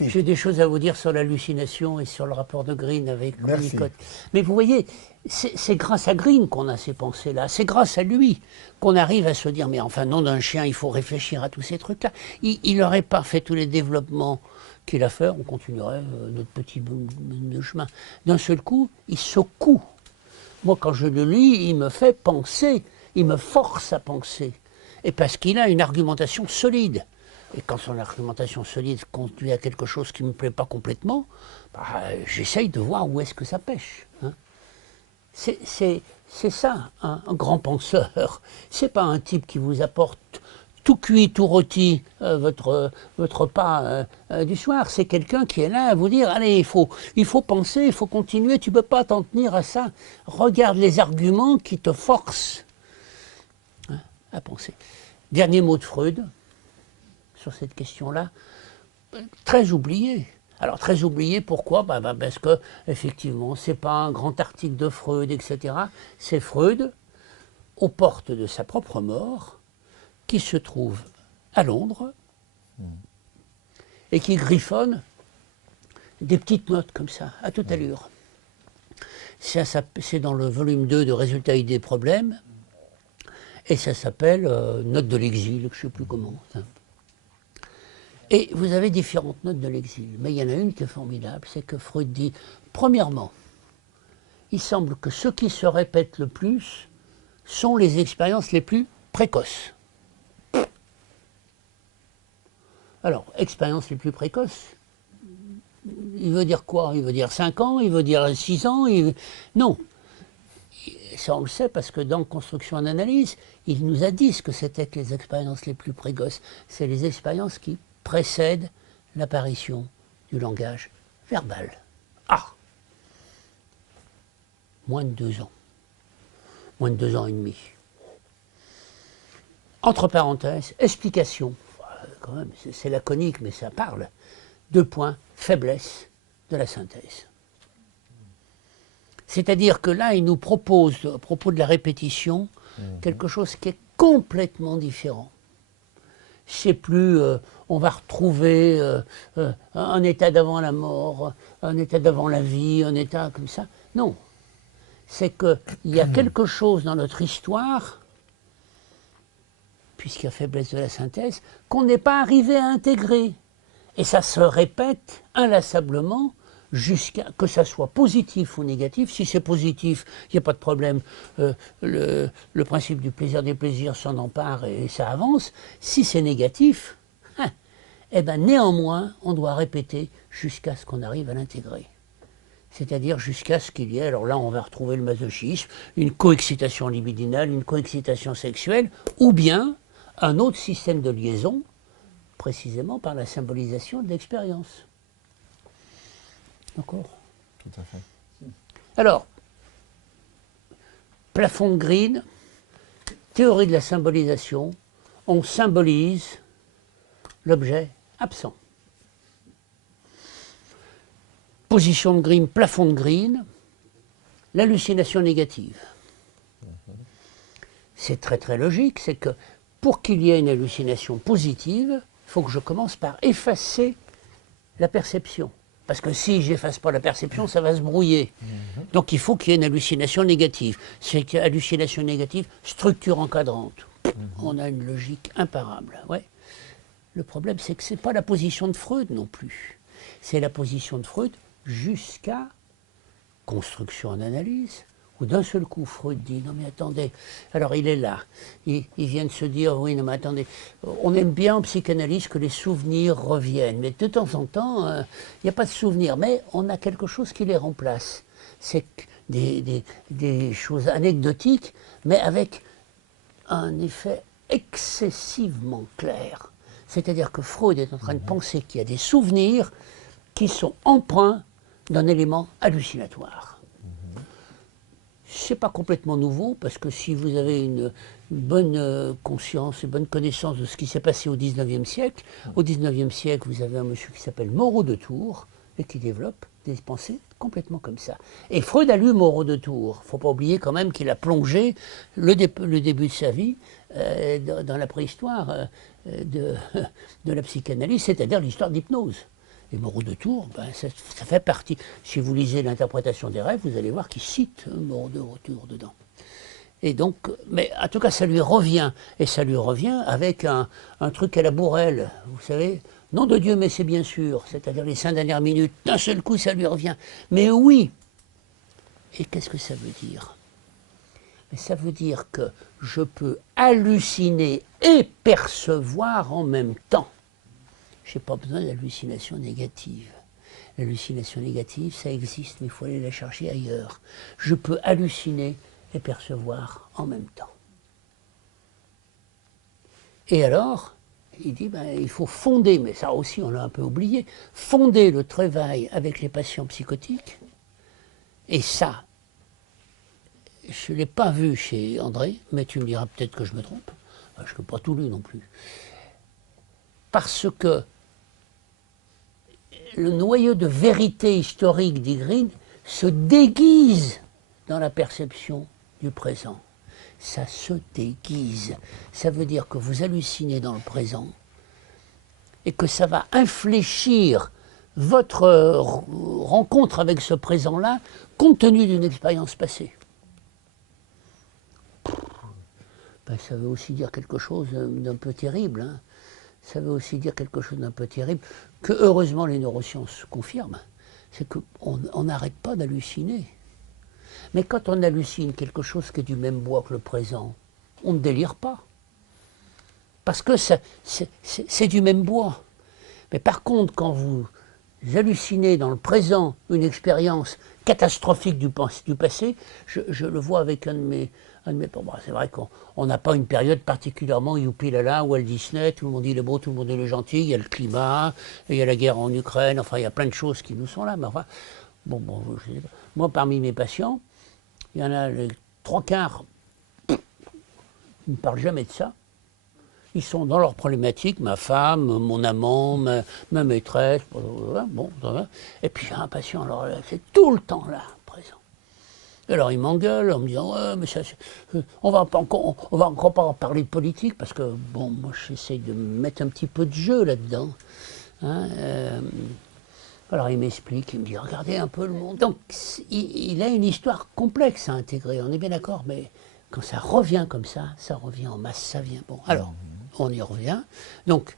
J'ai des choses à vous dire sur l'hallucination et sur le rapport de Green avec Winnicott. Mais vous voyez, c'est grâce à Green qu'on a ces pensées-là. C'est grâce à lui qu'on arrive à se dire, mais enfin, nom d'un chien, il faut réfléchir à tous ces trucs-là. Il n'aurait pas fait tous les développements qu'il a fait, on continuerait notre petit bout de chemin. D'un seul coup, il secoue. Moi, quand je le lis, il me fait penser, il me force à penser. Et parce qu'il a une argumentation solide. Et quand son argumentation solide conduit à quelque chose qui ne me plaît pas complètement, bah, j'essaye de voir où est-ce que ça pêche. Hein. C'est ça, hein, un grand penseur. C'est pas un type qui vous apporte tout cuit, tout rôti, votre repas du soir. C'est quelqu'un qui est là à vous dire, allez, il faut penser, il faut continuer, tu ne peux pas t'en tenir à ça. Regarde les arguments qui te forcent hein, à penser. Dernier mot de Freud, sur cette question-là, très oublié. Alors très oublié, pourquoi parce que, effectivement, ce n'est pas un grand article de Freud, etc. C'est Freud, aux portes de sa propre mort, qui se trouve à Londres et qui griffonne des petites notes comme ça, à toute allure. C'est dans le volume 2 de Résultats, idées, problèmes, et ça s'appelle Notes de l'exil, je ne sais plus comment. Et vous avez différentes notes de l'exil, mais il y en a une qui est formidable, c'est que Freud dit, premièrement, il semble que ce qui se répète le plus sont les expériences les plus précoces. Alors, expériences les plus précoces, il veut dire quoi? Il veut dire 5 ans? Il veut dire 6 ans? Non. Ça, on le sait parce que dans Construction et Analyse, il nous a dit ce que c'était que les expériences les plus précoces. C'est les expériences qui précèdent l'apparition du langage verbal. Ah! Moins de 2 ans. Moins de 2 ans et demi. Entre parenthèses, explication. Quand même, c'est laconique, mais ça parle. 2 points, faiblesse de la synthèse. C'est-à-dire que là, il nous propose, à propos de la répétition, quelque chose qui est complètement différent. C'est plus, on va retrouver un état d'avant la mort, un état d'avant la vie, un état comme ça. Non. C'est qu'il y a quelque chose dans notre histoire, puisqu'il y a faiblesse de la synthèse, qu'on n'est pas arrivé à intégrer. Et ça se répète inlassablement jusqu'à que ça soit positif ou négatif. Si c'est positif, il n'y a pas de problème. Le principe du plaisir des plaisirs s'en empare et ça avance. Si c'est négatif, eh ben néanmoins, on doit répéter jusqu'à ce qu'on arrive à l'intégrer. C'est-à-dire jusqu'à ce qu'il y ait, alors là on va retrouver le masochisme, une coexcitation libidinale, une coexcitation sexuelle, ou bien un autre système de liaison, précisément par la symbolisation de l'expérience. D'accord? Tout à fait. Alors, plafond de Green, théorie de la symbolisation, on symbolise l'objet absent. Position de Green, plafond de Green, l'hallucination négative. C'est très très logique, c'est que pour qu'il y ait une hallucination positive, il faut que je commence par effacer la perception. Parce que si je n'efface pas la perception, ça va se brouiller. Donc il faut qu'il y ait une hallucination négative. C'est une hallucination négative, structure encadrante. On a une logique imparable. Ouais. Le problème, c'est que ce n'est pas la position de Freud non plus. C'est la position de Freud jusqu'à construction en analyse, où d'un seul coup, Freud dit, non mais attendez, alors il est là, il vient de se dire, oui, non mais attendez, on aime bien en psychanalyse que les souvenirs reviennent, mais de temps en temps, il n'y a pas de souvenirs, mais on a quelque chose qui les remplace. C'est des choses anecdotiques, mais avec un effet excessivement clair. C'est-à-dire que Freud est en train de penser qu'il y a des souvenirs qui sont empreints d'un élément hallucinatoire. c'est pas complètement nouveau, parce que si vous avez une bonne conscience et bonne connaissance de ce qui s'est passé au XIXe siècle, au XIXe siècle, vous avez un monsieur qui s'appelle Moreau de Tours, et qui développe des pensées complètement comme ça. Et Freud a lu Moreau de Tours. Il ne faut pas oublier quand même qu'il a plongé le début de sa vie dans la préhistoire de la psychanalyse, c'est-à-dire l'histoire d'hypnose. Et Moreau de Tours, ben, ça fait partie. Si vous lisez l'interprétation des rêves, vous allez voir qu'il cite Moreau de Tours dedans. Et donc, mais en tout cas, ça lui revient. Et ça lui revient avec un truc à la Bourrelle, vous savez, nom de Dieu, mais c'est bien sûr, c'est-à-dire les 5 dernières minutes, d'un seul coup, ça lui revient. Mais oui. Et qu'est-ce que ça veut dire? Ça veut dire que je peux halluciner et percevoir en même temps. Je n'ai pas besoin d'hallucination négative. L'hallucination négative, ça existe, mais il faut aller la chercher ailleurs. Je peux halluciner et percevoir en même temps. Et alors, il dit, ben, il faut fonder, mais ça aussi on l'a un peu oublié, fonder le travail avec les patients psychotiques. Et ça, je ne l'ai pas vu chez André, mais tu me diras peut-être que je me trompe. Je n'ai pas tout lu non plus. Parce que le noyau de vérité historique d'Ygritte se déguise dans la perception du présent. Ça se déguise. Ça veut dire que vous hallucinez dans le présent et que ça va infléchir votre rencontre avec ce présent-là compte tenu d'une expérience passée. Ben, ça veut aussi dire quelque chose d'un peu terrible. Hein. Ça veut aussi dire quelque chose d'un peu terrible, que heureusement les neurosciences confirment, c'est qu'on n'arrête pas d'halluciner. Mais quand on hallucine quelque chose qui est du même bois que le présent, on ne délire pas. Parce que c'est du même bois. Mais par contre, quand vous hallucinez dans le présent une expérience catastrophique du passé, je le vois avec un de mes... C'est vrai qu'on n'a pas une période particulièrement youpilala, Walt Disney, tout le monde il est beau, tout le monde il est gentil, il y a le climat, il y a la guerre en Ukraine, enfin il y a plein de choses qui nous sont là. Mais enfin, moi parmi mes patients, il y en a les 3/4, ils ne parlent jamais de ça. Ils sont dans leurs problématiques, ma femme, mon amant, ma maîtresse, bon, et puis j'ai un patient, alors c'est tout le temps là, présent. Alors il m'engueule en me disant ouais, mais ça, on va encore pas parler de politique parce que bon, moi j'essaye de mettre un petit peu de jeu là-dedans. Hein, alors il m'explique, il me dit regardez un peu le monde. Donc il a une histoire complexe à intégrer, on est bien d'accord, mais quand ça revient comme ça revient en masse, ça vient. Bon, alors on y revient. Donc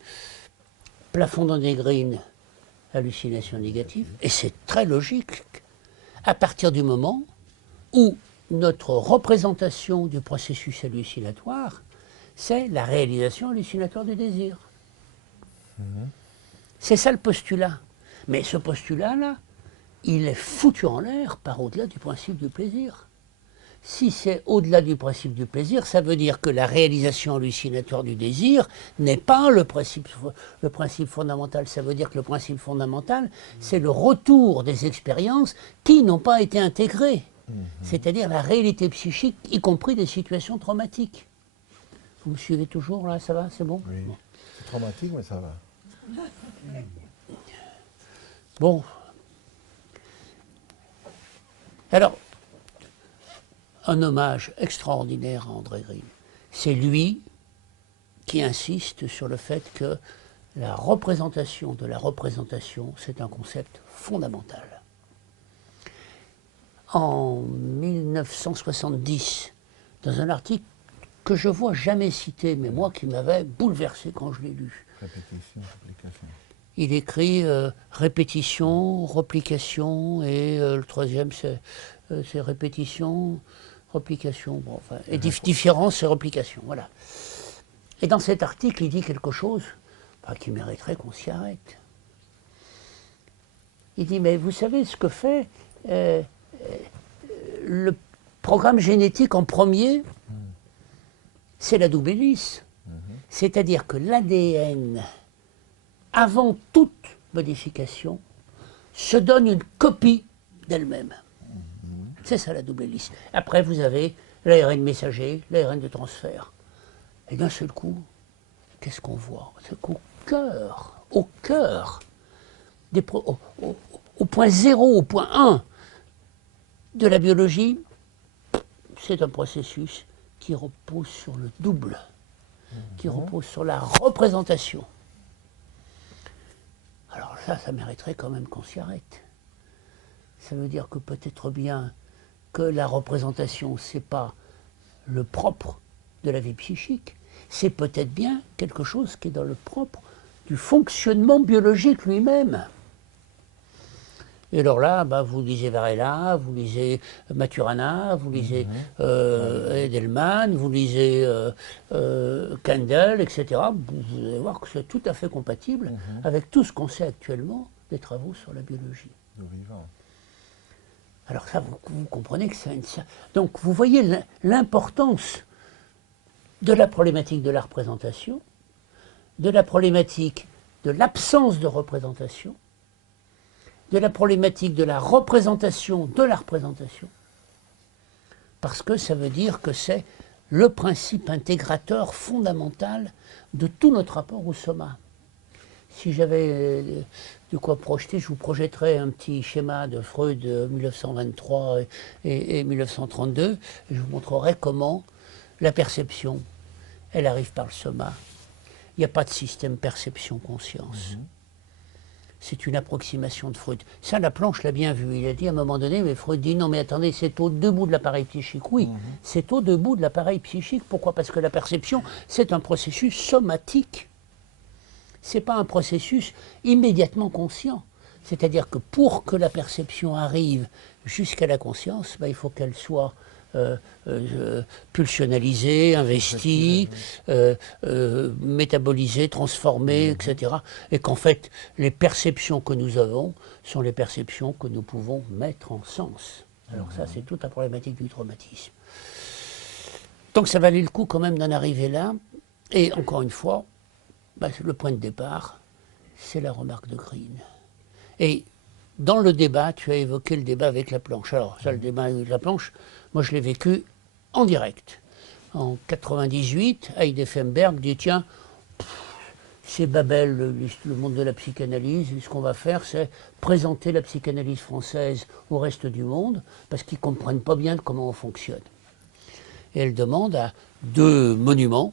plafond d'Anne-Green, hallucination négative, et c'est très logique à partir du moment où notre représentation du processus hallucinatoire, c'est la réalisation hallucinatoire du désir. C'est ça le postulat. Mais ce postulat-là, il est foutu en l'air par au-delà du principe du plaisir. Si c'est au-delà du principe du plaisir, ça veut dire que la réalisation hallucinatoire du désir n'est pas le principe fondamental. Ça veut dire que le principe fondamental, c'est le retour des expériences qui n'ont pas été intégrées. C'est-à-dire la réalité psychique, y compris des situations traumatiques. Vous me suivez toujours là, ça va, c'est bon? Oui, bon. C'est traumatique, mais ça va. Bon. Alors, un hommage extraordinaire à André Green. C'est lui qui insiste sur le fait que la représentation de la représentation, c'est un concept fondamental. En 1970, dans un article que je ne vois jamais cité, mais moi qui m'avait bouleversé quand je l'ai lu. Répétition, replication. Il écrit répétition, replication, et le troisième c'est répétition, replication, bon, enfin, et différence et replication, voilà. Et dans cet article, il dit quelque chose qui mériterait qu'on s'y arrête. Il dit, mais vous savez ce que fait le programme génétique en premier, c'est la double hélice. C'est-à-dire que l'ADN, avant toute modification, se donne une copie d'elle-même. C'est ça la double hélice. Après, vous avez l'ARN messager, l'ARN de transfert. Et d'un seul coup, qu'est-ce qu'on voit? C'est qu'au cœur, au point 0, au point 1 de la biologie, c'est un processus qui repose sur le double, qui repose sur la représentation. Alors ça mériterait quand même qu'on s'y arrête. Ça veut dire que peut-être bien que la représentation, c'est pas le propre de la vie psychique, c'est peut-être bien quelque chose qui est dans le propre du fonctionnement biologique lui-même. Et alors là, vous lisez Varela, vous lisez Maturana, vous lisez Edelman, vous lisez Kendall, etc. Vous allez voir que c'est tout à fait compatible avec tout ce qu'on sait actuellement des travaux sur la biologie. Alors ça, vous comprenez que c'est ça. Donc vous voyez l'importance de la problématique de la représentation, de la problématique de l'absence de représentation, de la problématique de la représentation de la représentation, parce que ça veut dire que c'est le principe intégrateur fondamental de tout notre rapport au soma. Si j'avais de quoi projeter, je vous projetterais un petit schéma de Freud de 1923 et 1932, et je vous montrerai comment la perception, elle arrive par le soma. Il n'y a pas de système perception-conscience. C'est une approximation de Freud. Ça, Laplanche l'a bien vu. Il a dit à un moment donné, mais Freud dit non, mais attendez, c'est au debout de l'appareil psychique. Oui, c'est au debout de l'appareil psychique. Pourquoi? Parce que la perception, c'est un processus somatique. Ce n'est pas un processus immédiatement conscient. C'est-à-dire que pour que la perception arrive jusqu'à la conscience, il faut qu'elle soit pulsionalisée, investie, métabolisée, transformée, etc. Et qu'en fait, les perceptions que nous avons sont les perceptions que nous pouvons mettre en sens. Alors ça, c'est toute la problématique du traumatisme. Donc ça valait le coup quand même d'en arriver là. Et encore une fois, le point de départ, c'est la remarque de Green. Et dans le débat, tu as évoqué le débat avec Laplanche. Alors ça, le débat avec Laplanche, moi je l'ai vécu en direct. En 98, Heide Femberg dit tiens, c'est Babel, le monde de la psychanalyse, et ce qu'on va faire, c'est présenter la psychanalyse française au reste du monde, parce qu'ils ne comprennent pas bien comment on fonctionne. Et elle demande à deux monuments,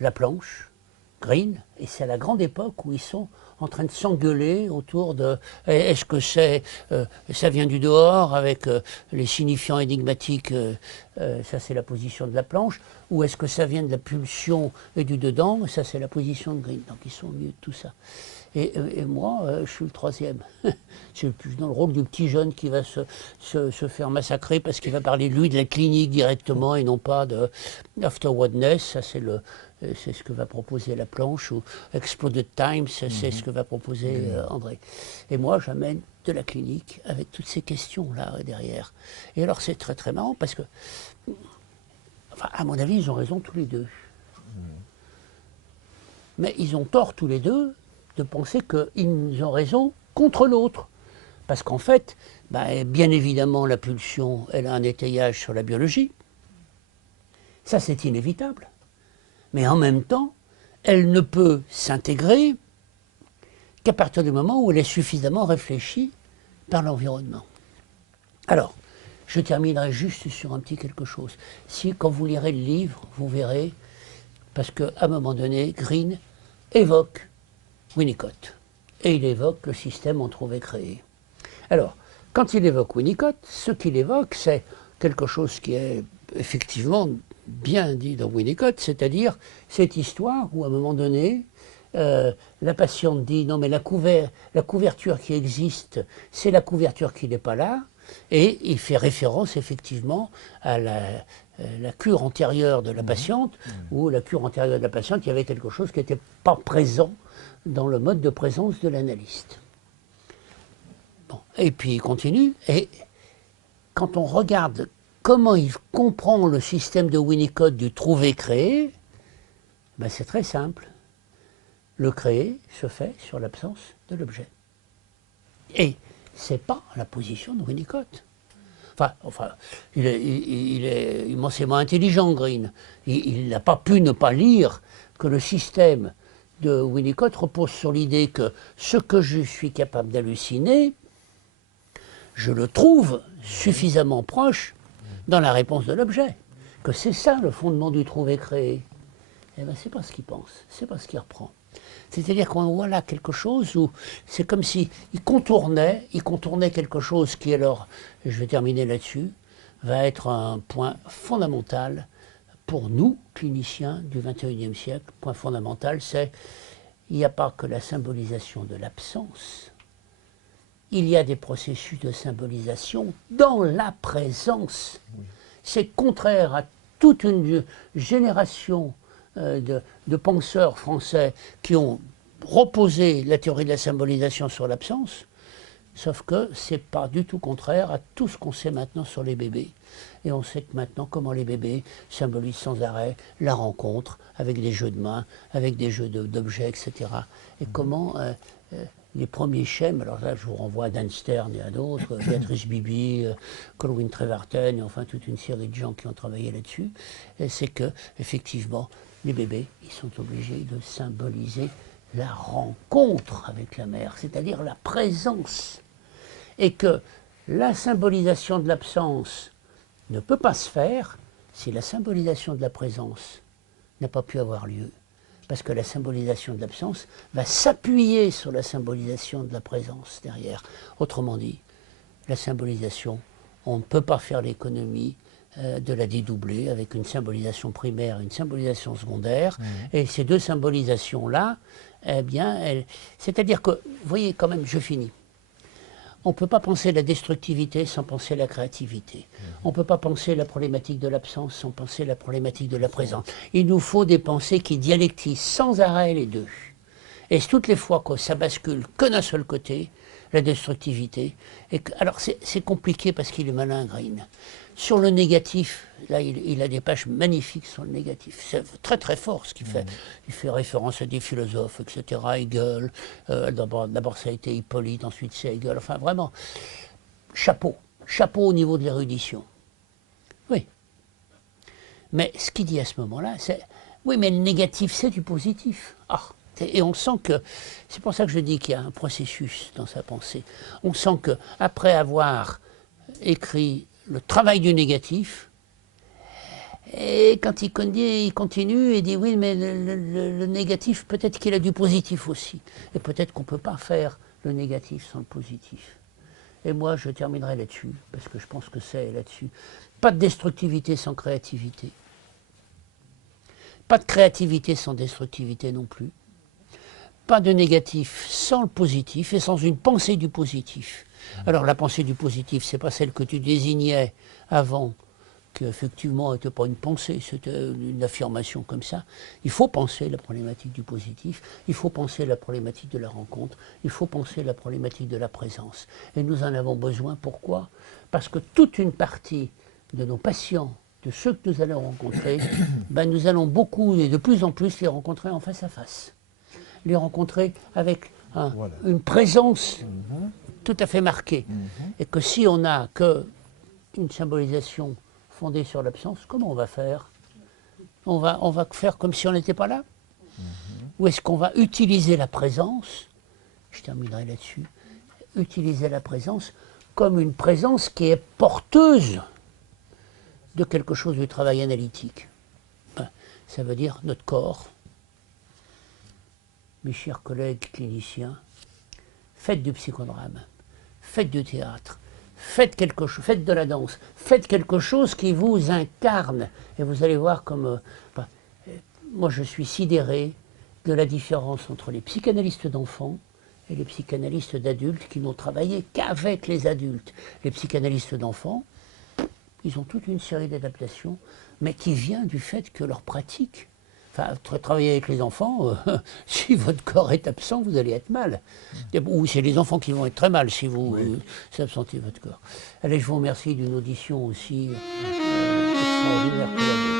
Laplanche, Green, et c'est à la grande époque où ils sont en train de s'engueuler autour de est-ce que ça vient du dehors avec les signifiants énigmatiques, ça c'est la position de Laplanche, ou est-ce que ça vient de la pulsion et du dedans, ça c'est la position de Green. Donc ils sont au milieu de tout ça. Et moi, je suis le troisième. Je suis dans le rôle du petit jeune qui va se faire massacrer parce qu'il va parler, lui, de la clinique directement et non pas de Afterwardness. Ça, c'est ce que va proposer Laplanche, ou Exploded Time, c'est ce que va proposer André. Et moi, j'amène de la clinique avec toutes ces questions-là derrière. Et alors, c'est très très marrant parce que, enfin, à mon avis, ils ont raison tous les deux. Mais ils ont tort tous les deux de penser qu'ils ont raison contre l'autre. Parce qu'en fait, bien évidemment, la pulsion, elle a un étayage sur la biologie. Ça, c'est inévitable. Mais en même temps, elle ne peut s'intégrer qu'à partir du moment où elle est suffisamment réfléchie par l'environnement. Alors, je terminerai juste sur un petit quelque chose. Si, quand vous lirez le livre, vous verrez, parce qu'à un moment donné, Green évoque Winnicott. Et il évoque le système on trouvait créé. Alors, quand il évoque Winnicott, ce qu'il évoque, c'est quelque chose qui est effectivement bien dit dans Winnicott, c'est-à-dire cette histoire où à un moment donné, la patiente dit non mais la couverture qui existe, c'est la couverture qui n'est pas là, et il fait référence effectivement à la cure antérieure de la patiente, où la cure antérieure de la patiente, il y avait quelque chose qui n'était pas présent dans le mode de présence de l'analyste. Bon. Et puis il continue, et quand on regarde comment il comprend le système de Winnicott du trouver-créer, c'est très simple. Le créer se fait sur l'absence de l'objet. Et ce n'est pas la position de Winnicott. Enfin, il est immensément intelligent, Green. Il n'a pas pu ne pas lire que le système de Winnicott repose sur l'idée que ce que je suis capable d'halluciner, je le trouve suffisamment proche dans la réponse de l'objet. Que c'est ça le fondement du trouvé-créé. Eh bien, c'est pas ce qu'il pense, c'est pas ce qu'il reprend. C'est-à-dire qu'on voit là quelque chose où c'est comme s'il contournait quelque chose qui, alors, je vais terminer là-dessus, va être un point fondamental pour nous, cliniciens du XXIe siècle. Point fondamental, c'est il n'y a pas que la symbolisation de l'absence, il y a des processus de symbolisation dans la présence. C'est contraire à toute une génération de penseurs français qui ont reposé la théorie de la symbolisation sur l'absence, sauf que ce n'est pas du tout contraire à tout ce qu'on sait maintenant sur les bébés. Et on sait que maintenant comment les bébés symbolisent sans arrêt la rencontre avec des jeux de mains, avec des jeux d'objets, etc. Et comment les premiers schèmes, alors là je vous renvoie à Dan Stern et à d'autres, Béatrice Bibi, Colwyn Trevarten, et enfin toute une série de gens qui ont travaillé là-dessus, c'est que effectivement les bébés, ils sont obligés de symboliser la rencontre avec la mère, c'est-à-dire la présence. Et que la symbolisation de l'absence ne peut pas se faire si la symbolisation de la présence n'a pas pu avoir lieu. Parce que la symbolisation de l'absence va s'appuyer sur la symbolisation de la présence derrière. Autrement dit, la symbolisation, on ne peut pas faire l'économie de la dédoubler avec une symbolisation primaire et une symbolisation secondaire. Et ces deux symbolisations-là, eh bien, c'est-à-dire que, vous voyez quand même, je finis. On ne peut pas penser la destructivité sans penser la créativité. On ne peut pas penser la problématique de l'absence sans penser la problématique de la présence. Il nous faut des pensées qui dialectisent sans arrêt les deux. Et toutes les fois que ça bascule que d'un seul côté, la destructivité. Alors c'est compliqué parce qu'il est malin, Green. Sur le négatif, là il a des pages magnifiques sur le négatif. C'est très très fort ce qu'il fait. Il fait référence à des philosophes, etc. Hegel, d'abord ça a été Hippolyte, ensuite c'est Hegel. Enfin vraiment, chapeau au niveau de l'érudition. Oui. Mais ce qu'il dit à ce moment-là, c'est oui mais le négatif c'est du positif. Ah. Et on sent que, c'est pour ça que je dis qu'il y a un processus dans sa pensée. On sent qu'après avoir écrit le travail du négatif, et quand il continue et dit oui, mais le négatif, peut-être qu'il a du positif aussi. Et peut-être qu'on ne peut pas faire le négatif sans le positif. Et moi, je terminerai là-dessus, parce que je pense que c'est là-dessus. Pas de destructivité sans créativité. Pas de créativité sans destructivité non plus. Pas de négatif sans le positif et sans une pensée du positif. Alors la pensée du positif, ce n'est pas celle que tu désignais avant, qui effectivement n'était pas une pensée, c'était une affirmation comme ça. Il faut penser la problématique du positif, il faut penser la problématique de la rencontre, il faut penser la problématique de la présence. Et nous en avons besoin, pourquoi? Parce que toute une partie de nos patients, de ceux que nous allons rencontrer, ben nous allons beaucoup et de plus en plus les rencontrer en face à face. Les rencontrer avec une présence tout à fait marquée. Et que si on n'a qu'une symbolisation fondée sur l'absence, comment on va faire? On va faire comme si on n'était pas là? Ou est-ce qu'on va utiliser la présence, je terminerai là-dessus, utiliser la présence comme une présence qui est porteuse de quelque chose du travail analytique? Ça veut dire notre corps. Mes chers collègues cliniciens, faites du psychodrame, faites du théâtre, faites quelque chose, faites de la danse, faites quelque chose qui vous incarne. Et vous allez voir comme... moi je suis sidéré de la différence entre les psychanalystes d'enfants et les psychanalystes d'adultes qui n'ont travaillé qu'avec les adultes. Les psychanalystes d'enfants, ils ont toute une série d'adaptations, mais qui vient du fait que leur pratique... Enfin, travailler avec les enfants, si votre corps est absent, vous allez être mal. Ou c'est les enfants qui vont être très mal si vous absentez votre corps. Allez, je vous remercie d'une audition aussi extraordinaire que la vôtre.